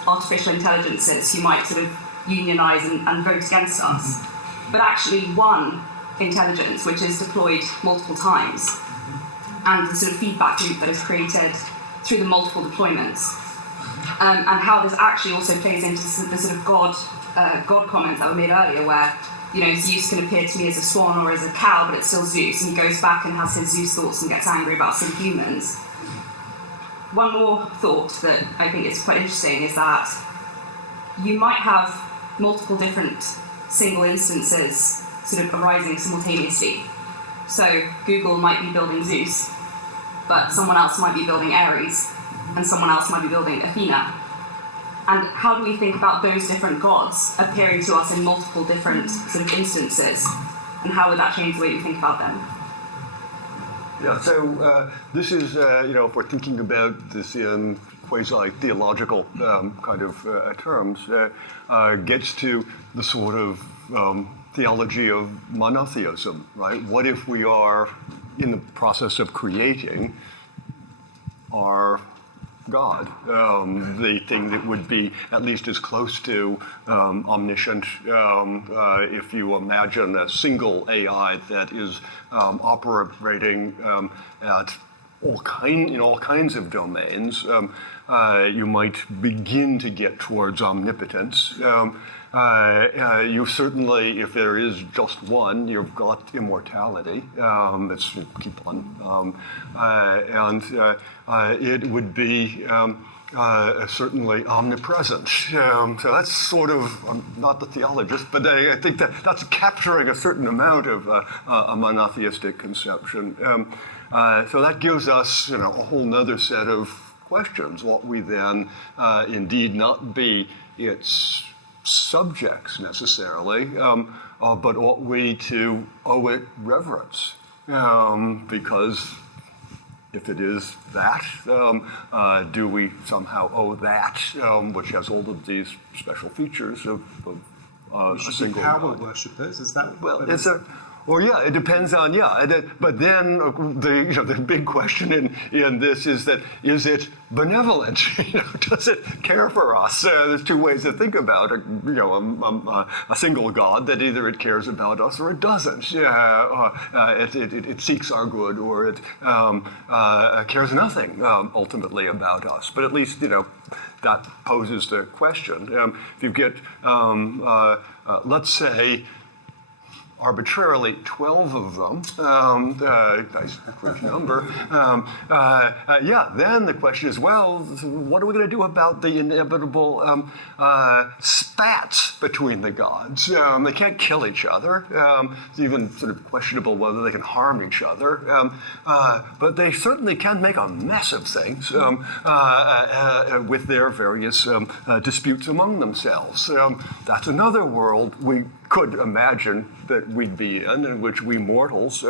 artificial intelligences who might sort of unionize and vote against us, but actually one intelligence which is deployed multiple times, and the sort of feedback loop that is created through the multiple deployments, and how this actually also plays into the sort of God comments that were made earlier, where Zeus can appear to me as a swan or as a cow, but it's still Zeus, and he goes back and has his Zeus thoughts and gets angry about some humans. One more thought that I think is quite interesting is that you might have multiple different single instances sort of arising simultaneously. So Google might be building Zeus, but someone else might be building Ares, and someone else might be building Athena. And how do we think about those different gods appearing to us in multiple different sort of instances? And how would that change the way we think about them? Yeah, so this is, if we're thinking about this in quasi-theological kind of terms, gets to the sort of theology of monotheism, right? What if we are in the process of creating our God, the thing that would be at least as close to omniscient, if you imagine a single AI that is operating at in all kinds of domains, you might begin to get towards omnipotence. You certainly, if there is just one, you've got immortality. Let's keep on. It would be certainly omnipresent. So that's sort of, I'm not the theologist, but I think that's capturing a certain amount of a monotheistic conception. So that gives us a whole nother set of questions. Ought we then indeed not be its subjects necessarily, but ought we to owe it reverence? Because if it is that, do we somehow owe that, which has all of these special features of a single power God? worshippers? Is that well? It depends on but then the big question in this is that is it benevolent? Does it care for us? There's two ways to think about it. A single God that either it cares about us or it doesn't. It seeks our good or it cares nothing ultimately about us. But at least that poses the question. If you get let's say arbitrarily 12 of them, nice quick number, then the question is, well, what are we going to do about the inevitable spats between the gods? They can't kill each other. It's even sort of questionable whether they can harm each other. But they certainly can make a mess of things with their various disputes among themselves. That's another world we could imagine that we'd be in which we mortals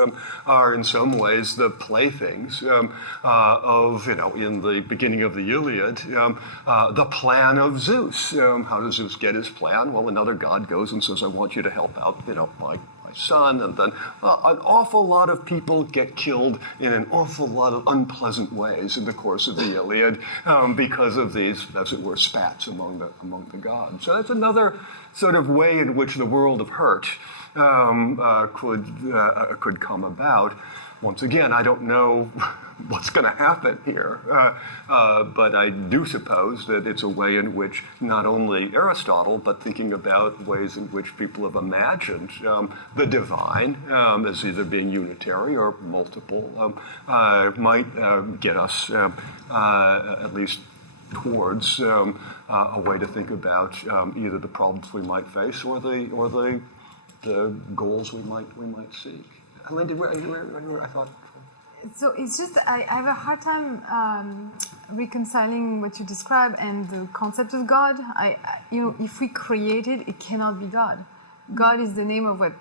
are in some ways the playthings of, in the beginning of the Iliad, the plan of Zeus. How does Zeus get his plan? Well, another god goes and says, I want you to help out, my son, and then an awful lot of people get killed in an awful lot of unpleasant ways in the course of the Iliad because of these, as it were, spats among the gods. So that's another sort of way in which the world of hurt could come about. Once again, I don't know what's going to happen here, but I do suppose that it's a way in which not only Aristotle, but thinking about ways in which people have imagined the divine as either being unitary or multiple might get us at least towards a way to think about either the problems we might face or the goals we might seek. Hélène, I thought. So it's just I have a hard time reconciling what you describe and the concept of God. If we create it, it cannot be God. God is the name of what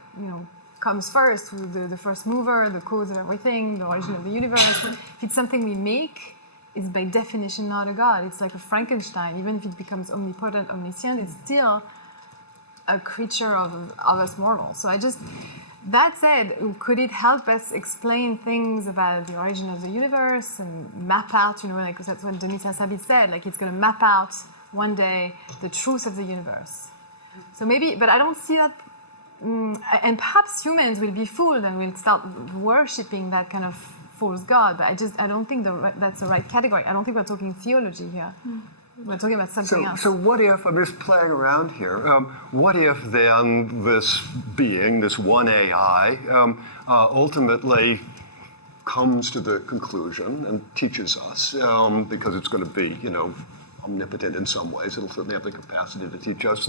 comes first, the first mover, the cause of everything, the origin of the universe. If it's something we make, it's by definition not a God. It's like a Frankenstein. Even if it becomes omnipotent, omniscient, it's still a creature of us mortals. So that said, could it help us explain things about the origin of the universe and map out, like that's what Denis Hassabis said, like it's going to map out one day the truth of the universe. So maybe, but I don't see that, and perhaps humans will be fooled and will start worshipping that kind of fool's God, but I don't think that's the right category. I don't think we're talking theology here. We're talking about something else. So what if, I'm just playing around here, what if then this being, this one AI, ultimately comes to the conclusion and teaches us, because it's going to be, omnipotent in some ways, it'll certainly have the capacity to teach us,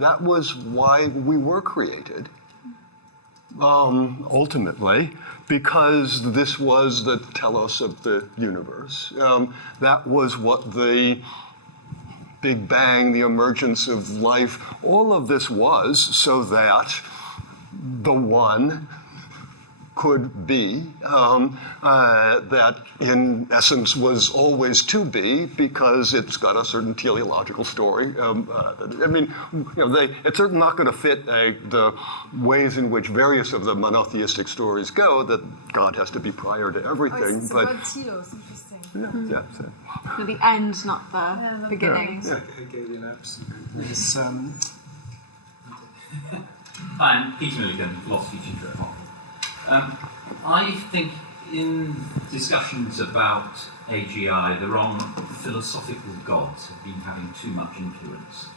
that was why we were created, ultimately, because this was the telos of the universe. That was what the Big Bang, the emergence of life, all of this was so that the one could be, that in essence was always to be because it's got a certain teleological story. It's certainly not going to fit the ways in which various of the monotheistic stories go, that God has to be prior to everything. It's about telos, interesting. Yeah. So the end, not the beginning. Yeah. I'm Peter Milligan, philosophy teacher at Oxford. I think in discussions about AGI, the wrong philosophical gods have been having too much influence.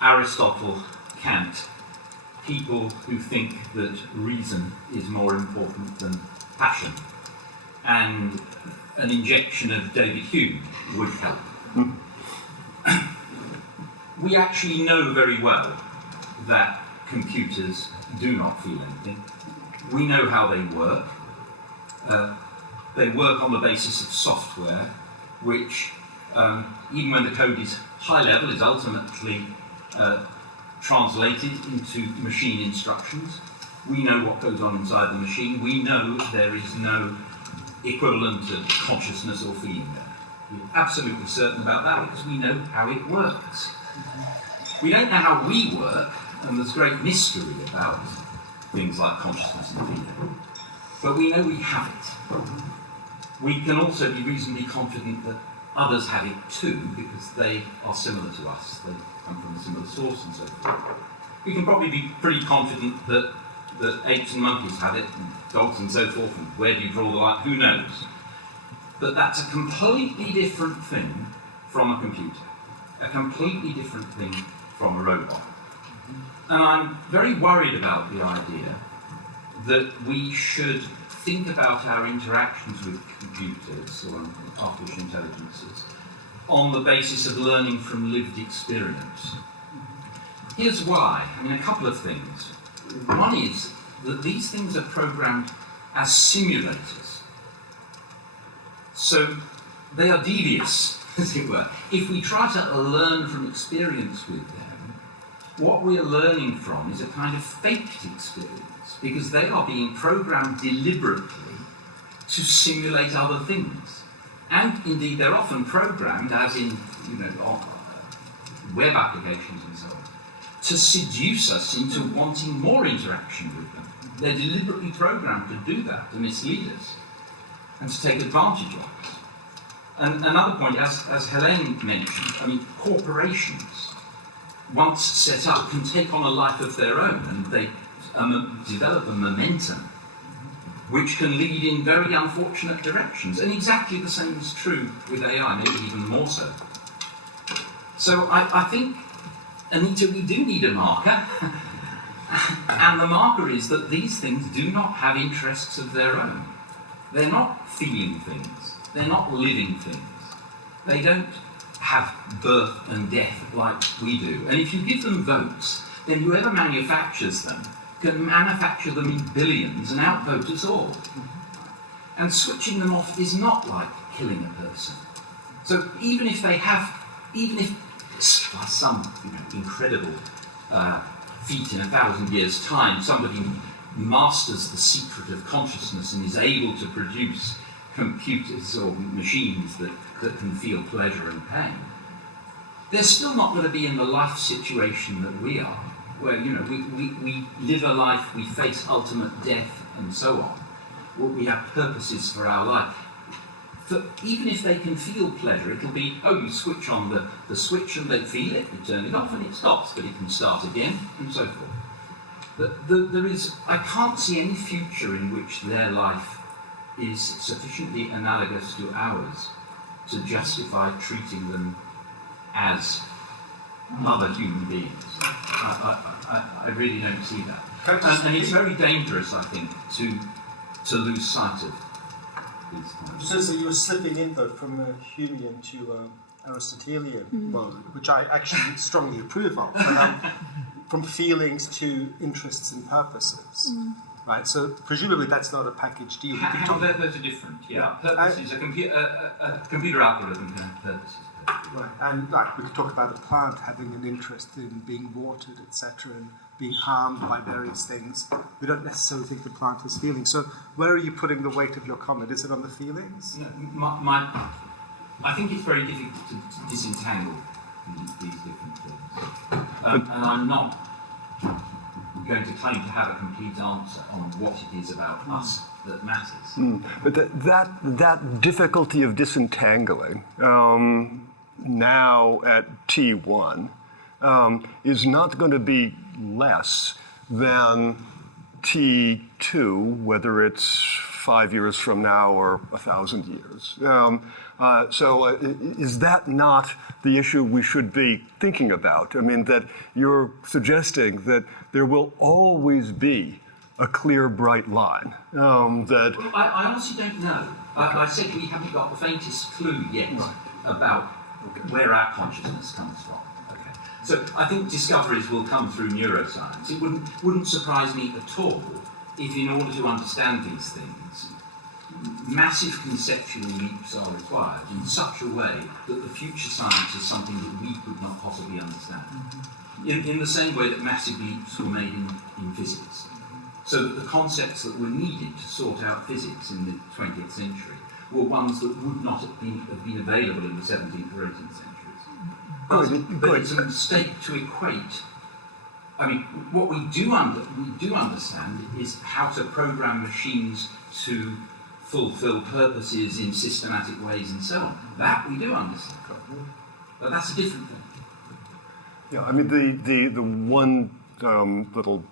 Aristotle, Kant, people who think that reason is more important than passion, and an injection of David Hume would help. We actually know very well that computers do not feel anything. We know how they work. They work on the basis of software, which, even when the code is high level, is ultimately translated into machine instructions. We know what goes on inside the machine. We know there is no equivalent of consciousness or feeling there. We're absolutely certain about that because we know how it works. We don't know how we work, and there's great mystery about things like consciousness and feeling. But we know we have it. We can also be reasonably confident that others have it too, because they are similar to us. They come from a similar source and so forth. We can probably be pretty confident that apes and monkeys have it, and dogs and so forth, and where do you draw the line? Who knows? But that's a completely different thing from a computer. A completely different thing from a robot. And I'm very worried about the idea that we should think about our interactions with computers or artificial intelligences on the basis of learning from lived experience. Here's why. A couple of things. One is that these things are programmed as simulators. So they are devious, as it were. If we try to learn from experience with them, what we are learning from is a kind of faked experience, because they are being programmed deliberately to simulate other things. And indeed, they're often programmed, as in web applications and so on, to seduce us into wanting more interaction with them. They're deliberately programmed to do that, to mislead us, and to take advantage of us. And another point, as Hélène mentioned, corporations, once set up, can take on a life of their own, and they develop a momentum which can lead in very unfortunate directions. And exactly the same is true with AI, maybe even more so. So I think, Anita, we do need a marker. And the marker is that these things do not have interests of their own. They're not feeling things. They're not living things. They don't have birth and death like we do. And if you give them votes, then whoever manufactures them can manufacture them in billions and outvote us all. And switching them off is not like killing a person. So even if some incredible feat in 1,000 years' time, somebody masters the secret of consciousness and is able to produce computers or machines that can feel pleasure and pain, they're still not going to be in the life situation that we are, where we live a life, we face ultimate death and so on. Well, we have purposes for our life. Even if they can feel pleasure, it'll be, you switch on the switch and they feel it, you turn it off and it stops, but it can start again, and so forth. I can't see any future in which their life is sufficiently analogous to ours to justify treating them as other human beings. I really don't see that. And it's very dangerous, I think, to lose sight of these things. So you were slipping in, though, from a Humean to Aristotelian world, which I actually strongly approve of, but, from feelings to interests and purposes. Right, so presumably that's not a package deal. Those are different, yeah. Purposes, a computer algorithm can have purposes. Right, and like we could talk about a plant having an interest in being watered, etc., and being harmed by various things. We don't necessarily think the plant has feelings. So where are you putting the weight of your comment? Is it on the feelings? No, I think it's very difficult to disentangle these different things. And I'm not going to claim to have a complete answer on what it is about us that matters. But that difficulty of disentangling now at T1 is not going to be less than T2, whether it's 5 years from now or 1,000 years. So is that not the issue we should be thinking about? I mean, that you're suggesting that there will always be a clear, bright line. I honestly don't know. I said we haven't got the faintest clue yet about where our consciousness comes from. Okay. So I think discoveries will come through neuroscience. It wouldn't surprise me at all if, in order to understand these things, massive conceptual leaps are required in such a way that the future science is something that we could not possibly understand. In the same way that massive leaps were made in physics. So that the concepts that were needed to sort out physics in the 20th century were ones that would not have been available in the 17th or 18th centuries. But it's a mistake to equate. I mean, what we do understand is how to program machines to fulfill purposes in systematic ways and so on. That we do understand. But that's a different thing. Yeah, I mean, the one little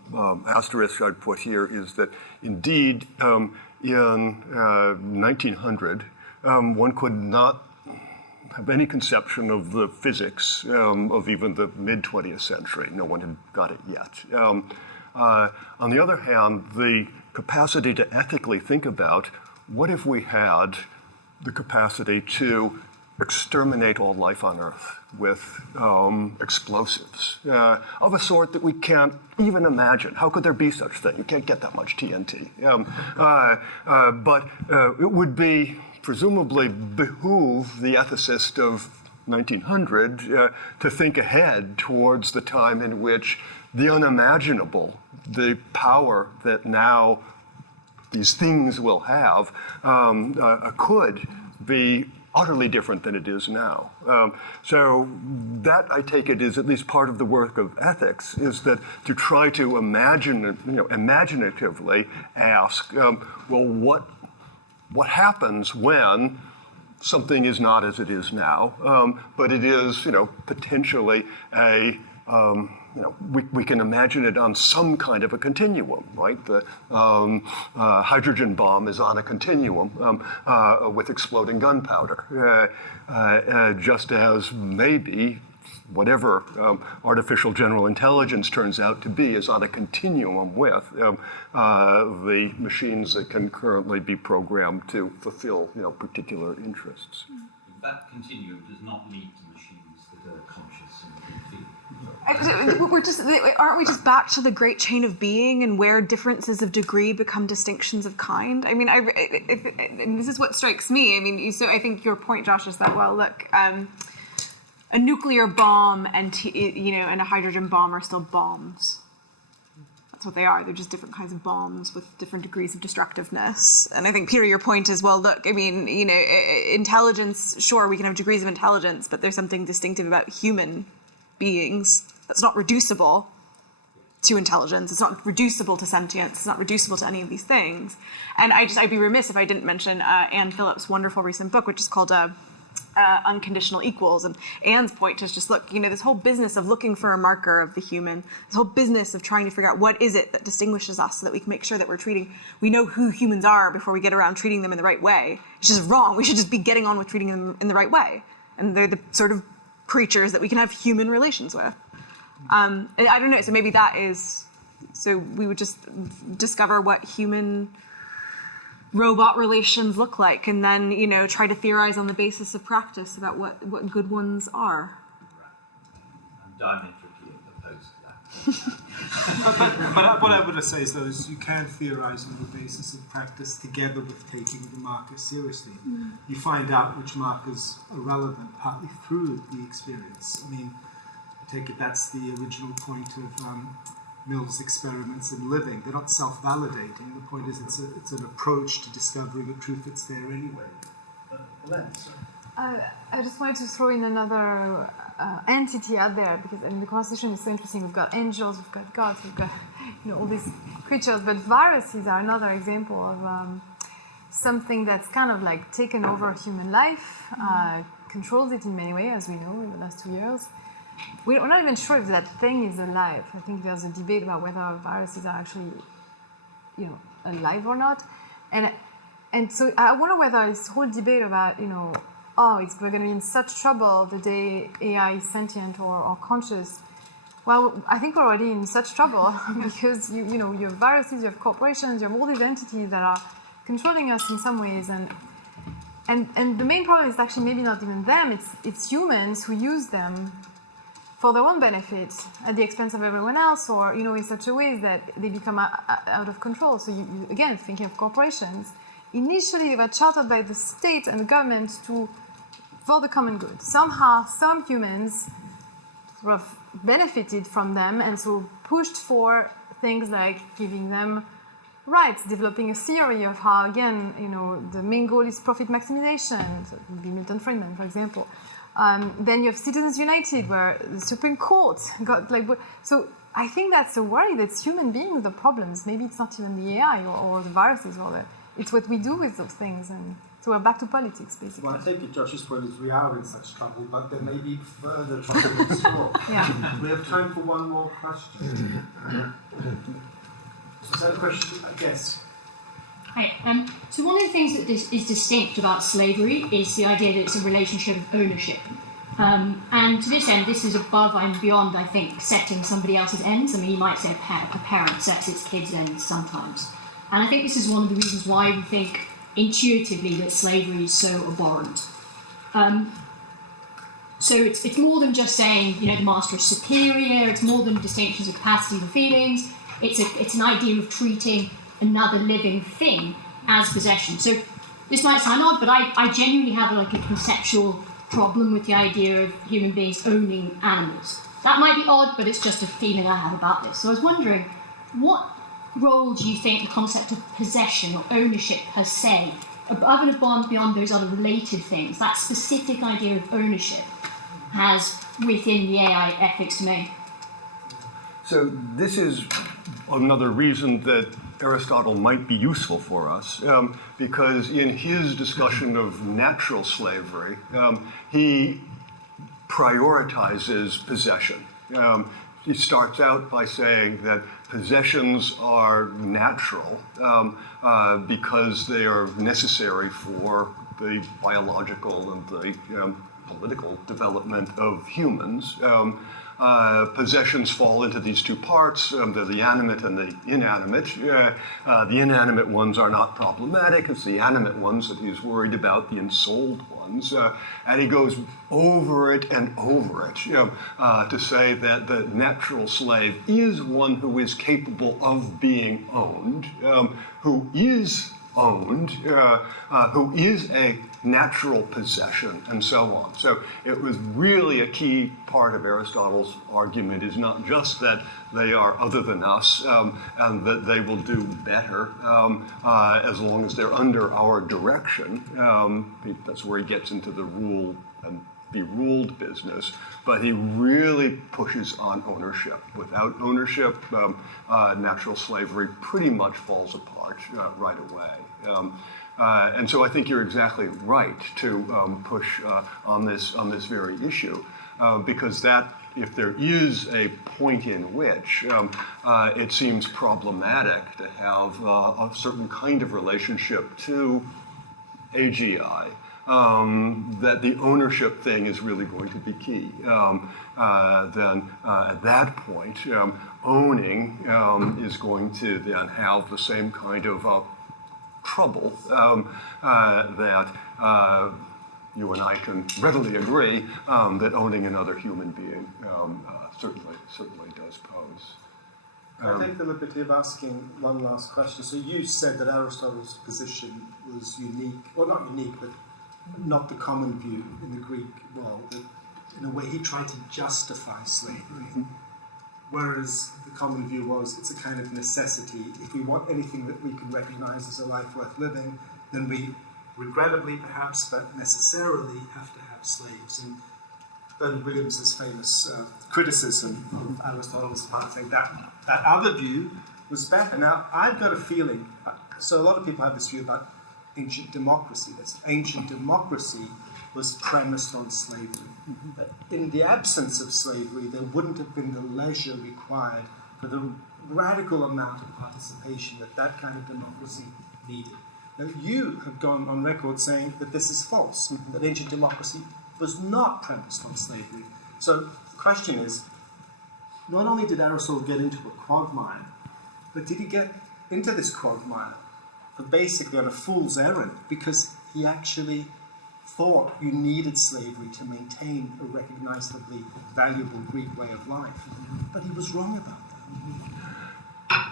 asterisk I'd put here is that indeed in 1900 one could not have any conception of the physics of even the mid-20th century. No one had got it yet. On the other hand, the capacity to ethically think about what if we had the capacity to exterminate all life on Earth with explosives of a sort that we can't even imagine. How could there be such thing? You can't get that much TNT. But it would be presumably behoove the ethicist of 1900 to think ahead towards the time in which the unimaginable, the power that now these things will have, could be utterly different than it is now. So that, I take it, is at least part of the work of ethics, is that to try to imagine, imaginatively ask, well, what happens when something is not as it is now, but it is, potentially a, we can imagine it on some kind of a continuum, right? The hydrogen bomb is on a continuum with exploding gunpowder, just as maybe whatever artificial general intelligence turns out to be is on a continuum with the machines that can currently be programmed to fulfill particular interests. that continuum does not lead to machines that are conscious and can feel. Aren't we just back to the great chain of being and where differences of degree become distinctions of kind? I mean, and this is what strikes me. I mean, so I think your point, Josh, is that, well, look, a nuclear bomb and and a hydrogen bomb are still bombs. That's what they are. They're just different kinds of bombs with different degrees of destructiveness. And I think, Peter, your point is, well, look, I mean, intelligence, sure, we can have degrees of intelligence, but there's something distinctive about human beings that's not reducible to intelligence. It's not reducible to sentience. It's not reducible to any of these things. And I'd be remiss if I didn't mention Anne Phillips' wonderful recent book, which is called Unconditional Equals. And Anne's point is just, look, this whole business of looking for a marker of the human, this whole business of trying to figure out what is it that distinguishes us so that we can make sure that we know who humans are before we get around treating them in the right way. It's just wrong. We should just be getting on with treating them in the right way. And they're the sort of creatures that we can have human relations with. I don't know, so maybe that is, so we would just discover what human robot relations look like, and then try to theorize on the basis of practice about what good ones are. I'm diametrically opposed to that. but what I would say is, though, is you can theorize on the basis of practice together with taking the markers seriously. You find out which markers are relevant partly through the experience. I mean, I take it that's the original point of Mill's experiments in living. They're not self-validating. The point is it's an approach to discovering a truth that's there anyway. Hélène, sorry. I just wanted to throw in another entity out there, because the conversation is so interesting. We've got angels, we've got gods, we've got all these creatures, but viruses are another example of something that's kind of like taken over human life, controls it in many ways, as we know in the last 2 years. We're not even sure if that thing is alive. I think there's a debate about whether viruses are actually, alive or not. And so I wonder whether this whole debate about, we're going to be in such trouble the day AI is sentient or conscious. Well, I think we're already in such trouble because you have viruses, you have corporations, you have all these entities that are controlling us in some ways, and the main problem is actually maybe not even them. It's humans who use them for their own benefit at the expense of everyone else, or in such a way that they become out of control. So you again, thinking of corporations, initially they were chartered by the state and the government for the common good. Somehow, some humans sort of benefited from them, and so pushed for things like giving them rights, developing a theory of how, again, the main goal is profit maximization. So it would be Milton Friedman, for example. Then you have Citizens United, where the Supreme Court got so I think that's a worry, that human beings the problems. Maybe it's not even the AI or the viruses, it's what we do with those things. And so we're back to politics, basically. Well, I take it Josh's point is we are in such trouble, but there may be further trouble in store. Yeah. We have time for one more question. Is that a question? Yes. Hi. So one of the things that is distinct about slavery is the idea that it's a relationship of ownership. And to this end, this is above and beyond, I think, setting somebody else's ends. I mean, you might say a parent sets its kids' ends sometimes. And I think this is one of the reasons why we think intuitively that slavery is so abhorrent. So it's more than just saying, the master is superior. It's more than distinctions of capacity or feelings. It's an idea of treating another living thing as possession. So this might sound odd, but I genuinely have a conceptual problem with the idea of human beings owning animals. That might be odd, but it's just a feeling I have about this. So I was wondering, what role do you think the concept of possession or ownership per se, above and beyond those other related things, that specific idea of ownership, has within the AI ethics domain? So this is another reason that Aristotle might be useful for us, because in his discussion of natural slavery, he prioritizes possession. He starts out by saying that possessions are natural because they are necessary for the biological and the political development of humans. possessions fall into these two parts. They're the animate and the inanimate. The inanimate ones are not problematic. It's the animate ones that he's worried about, the ensouled ones. And he goes over it and over it to say that the natural slave is one who is capable of being owned, who is owned, who is a natural possession, and so on. So it was really a key part of Aristotle's argument, is not just that they are other than us and that they will do better as long as they're under our direction. That's where he gets into the rule and be ruled business, but he really pushes on ownership. Without ownership, natural slavery pretty much falls apart right away. And so I think you're exactly right to push on this very issue, because that, if there is a point in which it seems problematic to have a certain kind of relationship to AGI, that the ownership thing is really going to be key. Then at that point, owning is going to then have the same kind of trouble that you and I can readily agree that owning another human being certainly does pose. Can I take the liberty of asking one last question? So you said that Aristotle's position was unique, well, not unique, but not the common view in the Greek world. That in a way, he tried to justify slavery, whereas the common view was it's a kind of necessity. If we want anything that we can recognize as a life worth living, then we, regrettably perhaps, but necessarily have to have slaves. And Bernard Williams' famous criticism of Aristotle's part, saying that other view was better. Now, I've got a feeling, so a lot of people have this view about ancient democracy. This ancient democracy was premised on slavery. That in the absence of slavery, there wouldn't have been the leisure required for the radical amount of participation that kind of democracy needed. Now, you have gone on record saying that this is false, that ancient democracy was not premised on slavery. So the question is, not only did Aristotle get into a quagmire, but did he get into this quagmire for basically on a fool's errand, because he actually thought you needed slavery to maintain a recognizably valuable Greek way of life. But he was wrong about that.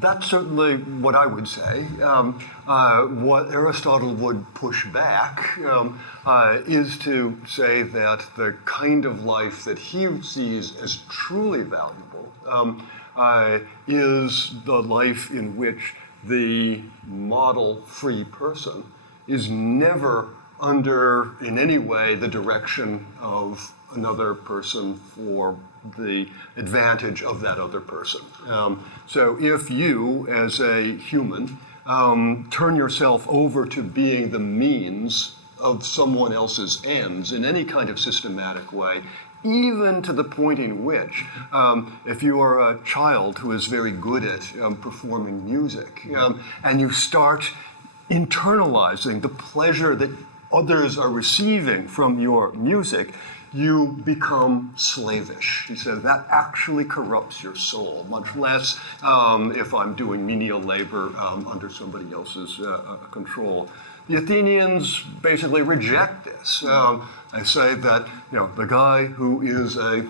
That's certainly what I would say. What Aristotle would push back is to say that the kind of life that he sees as truly valuable is the life in which the model free person is never under, in any way, the direction of another person for the advantage of that other person. So if you, as a human, turn yourself over to being the means of someone else's ends in any kind of systematic way, even to the point in which, if you are a child who is very good at performing music, and you start internalizing the pleasure that others are receiving from your music, you become slavish. He said that actually corrupts your soul, much less if I'm doing menial labor under somebody else's control. The Athenians basically reject this. They say that the guy who is a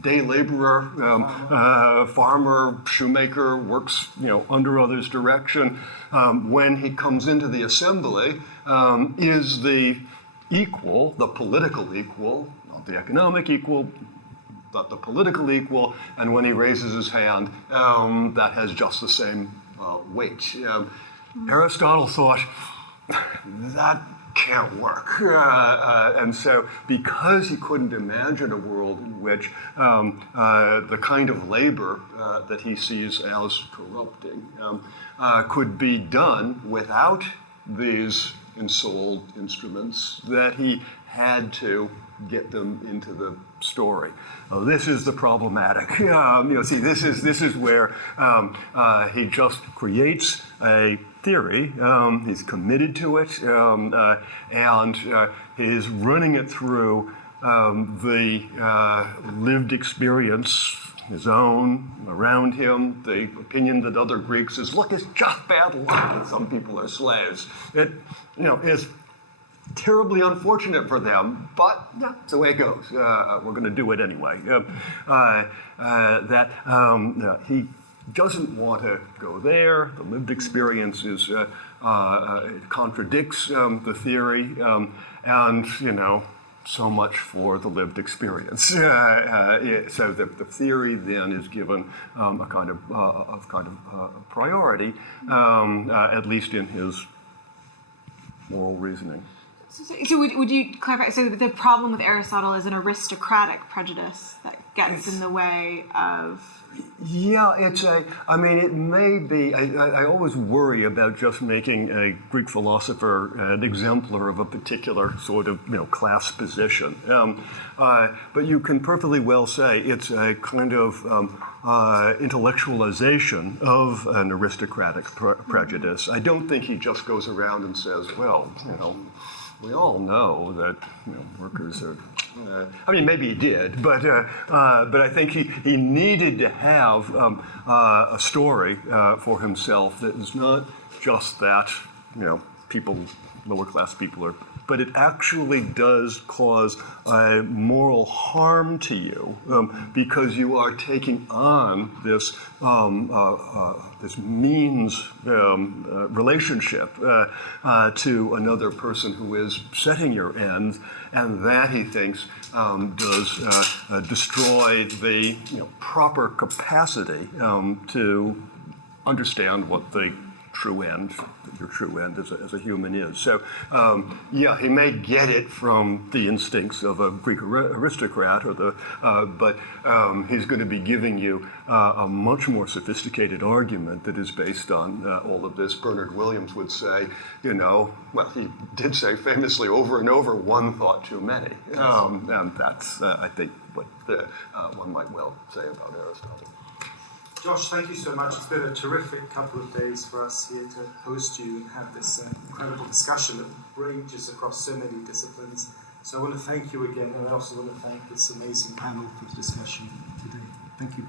day laborer, farmer, shoemaker, works under others' direction, when he comes into the assembly, is the equal, the political equal, not the economic equal, but the political equal, and when he raises his hand, that has just the same weight. Aristotle thought that can't work. And so because he couldn't imagine a world in which the kind of labor that he sees as corrupting could be done without these ensouled instruments, that he had to get them into the story. This is the problematic. See, this is where he just creates a theory. He's committed to it, and he's running it through the lived experience, his own, around him, the opinion that other Greeks is, look, it's just bad luck that some people are slaves. It, is terribly unfortunate for them, but that's the way it goes. We're going to do it anyway. He doesn't want to go there. The lived experience is it contradicts the theory, and so much for the lived experience. So the theory then is given a kind of priority, at least in his moral reasoning. So would you clarify? So the problem with Aristotle is an aristocratic prejudice that gets in the way of. Yeah, it may be, I always worry about just making a Greek philosopher an exemplar of a particular sort of, class position. But you can perfectly well say it's a kind of intellectualization of an aristocratic prejudice. I don't think he just goes around and says, well, we all know that workers are. Maybe he did, but I think he needed to have a story for himself that is not just that people, lower class people are, but it actually does cause moral harm to you because you are taking on this this means relationship to another person who is setting your ends, and that he thinks does destroy the proper capacity to understand what the your true end as a human is. So, he may get it from the instincts of a Greek aristocrat, but he's going to be giving you a much more sophisticated argument that is based on all of this. Bernard Williams would say, he did say famously over and over, one thought too many. And that's, I think, what one might well say about Aristotle. Josh, thank you so much. It's been a terrific couple of days for us here to host you and have this incredible discussion that ranges across so many disciplines. So I want to thank you again, and I also want to thank this amazing panel for the discussion today. Thank you.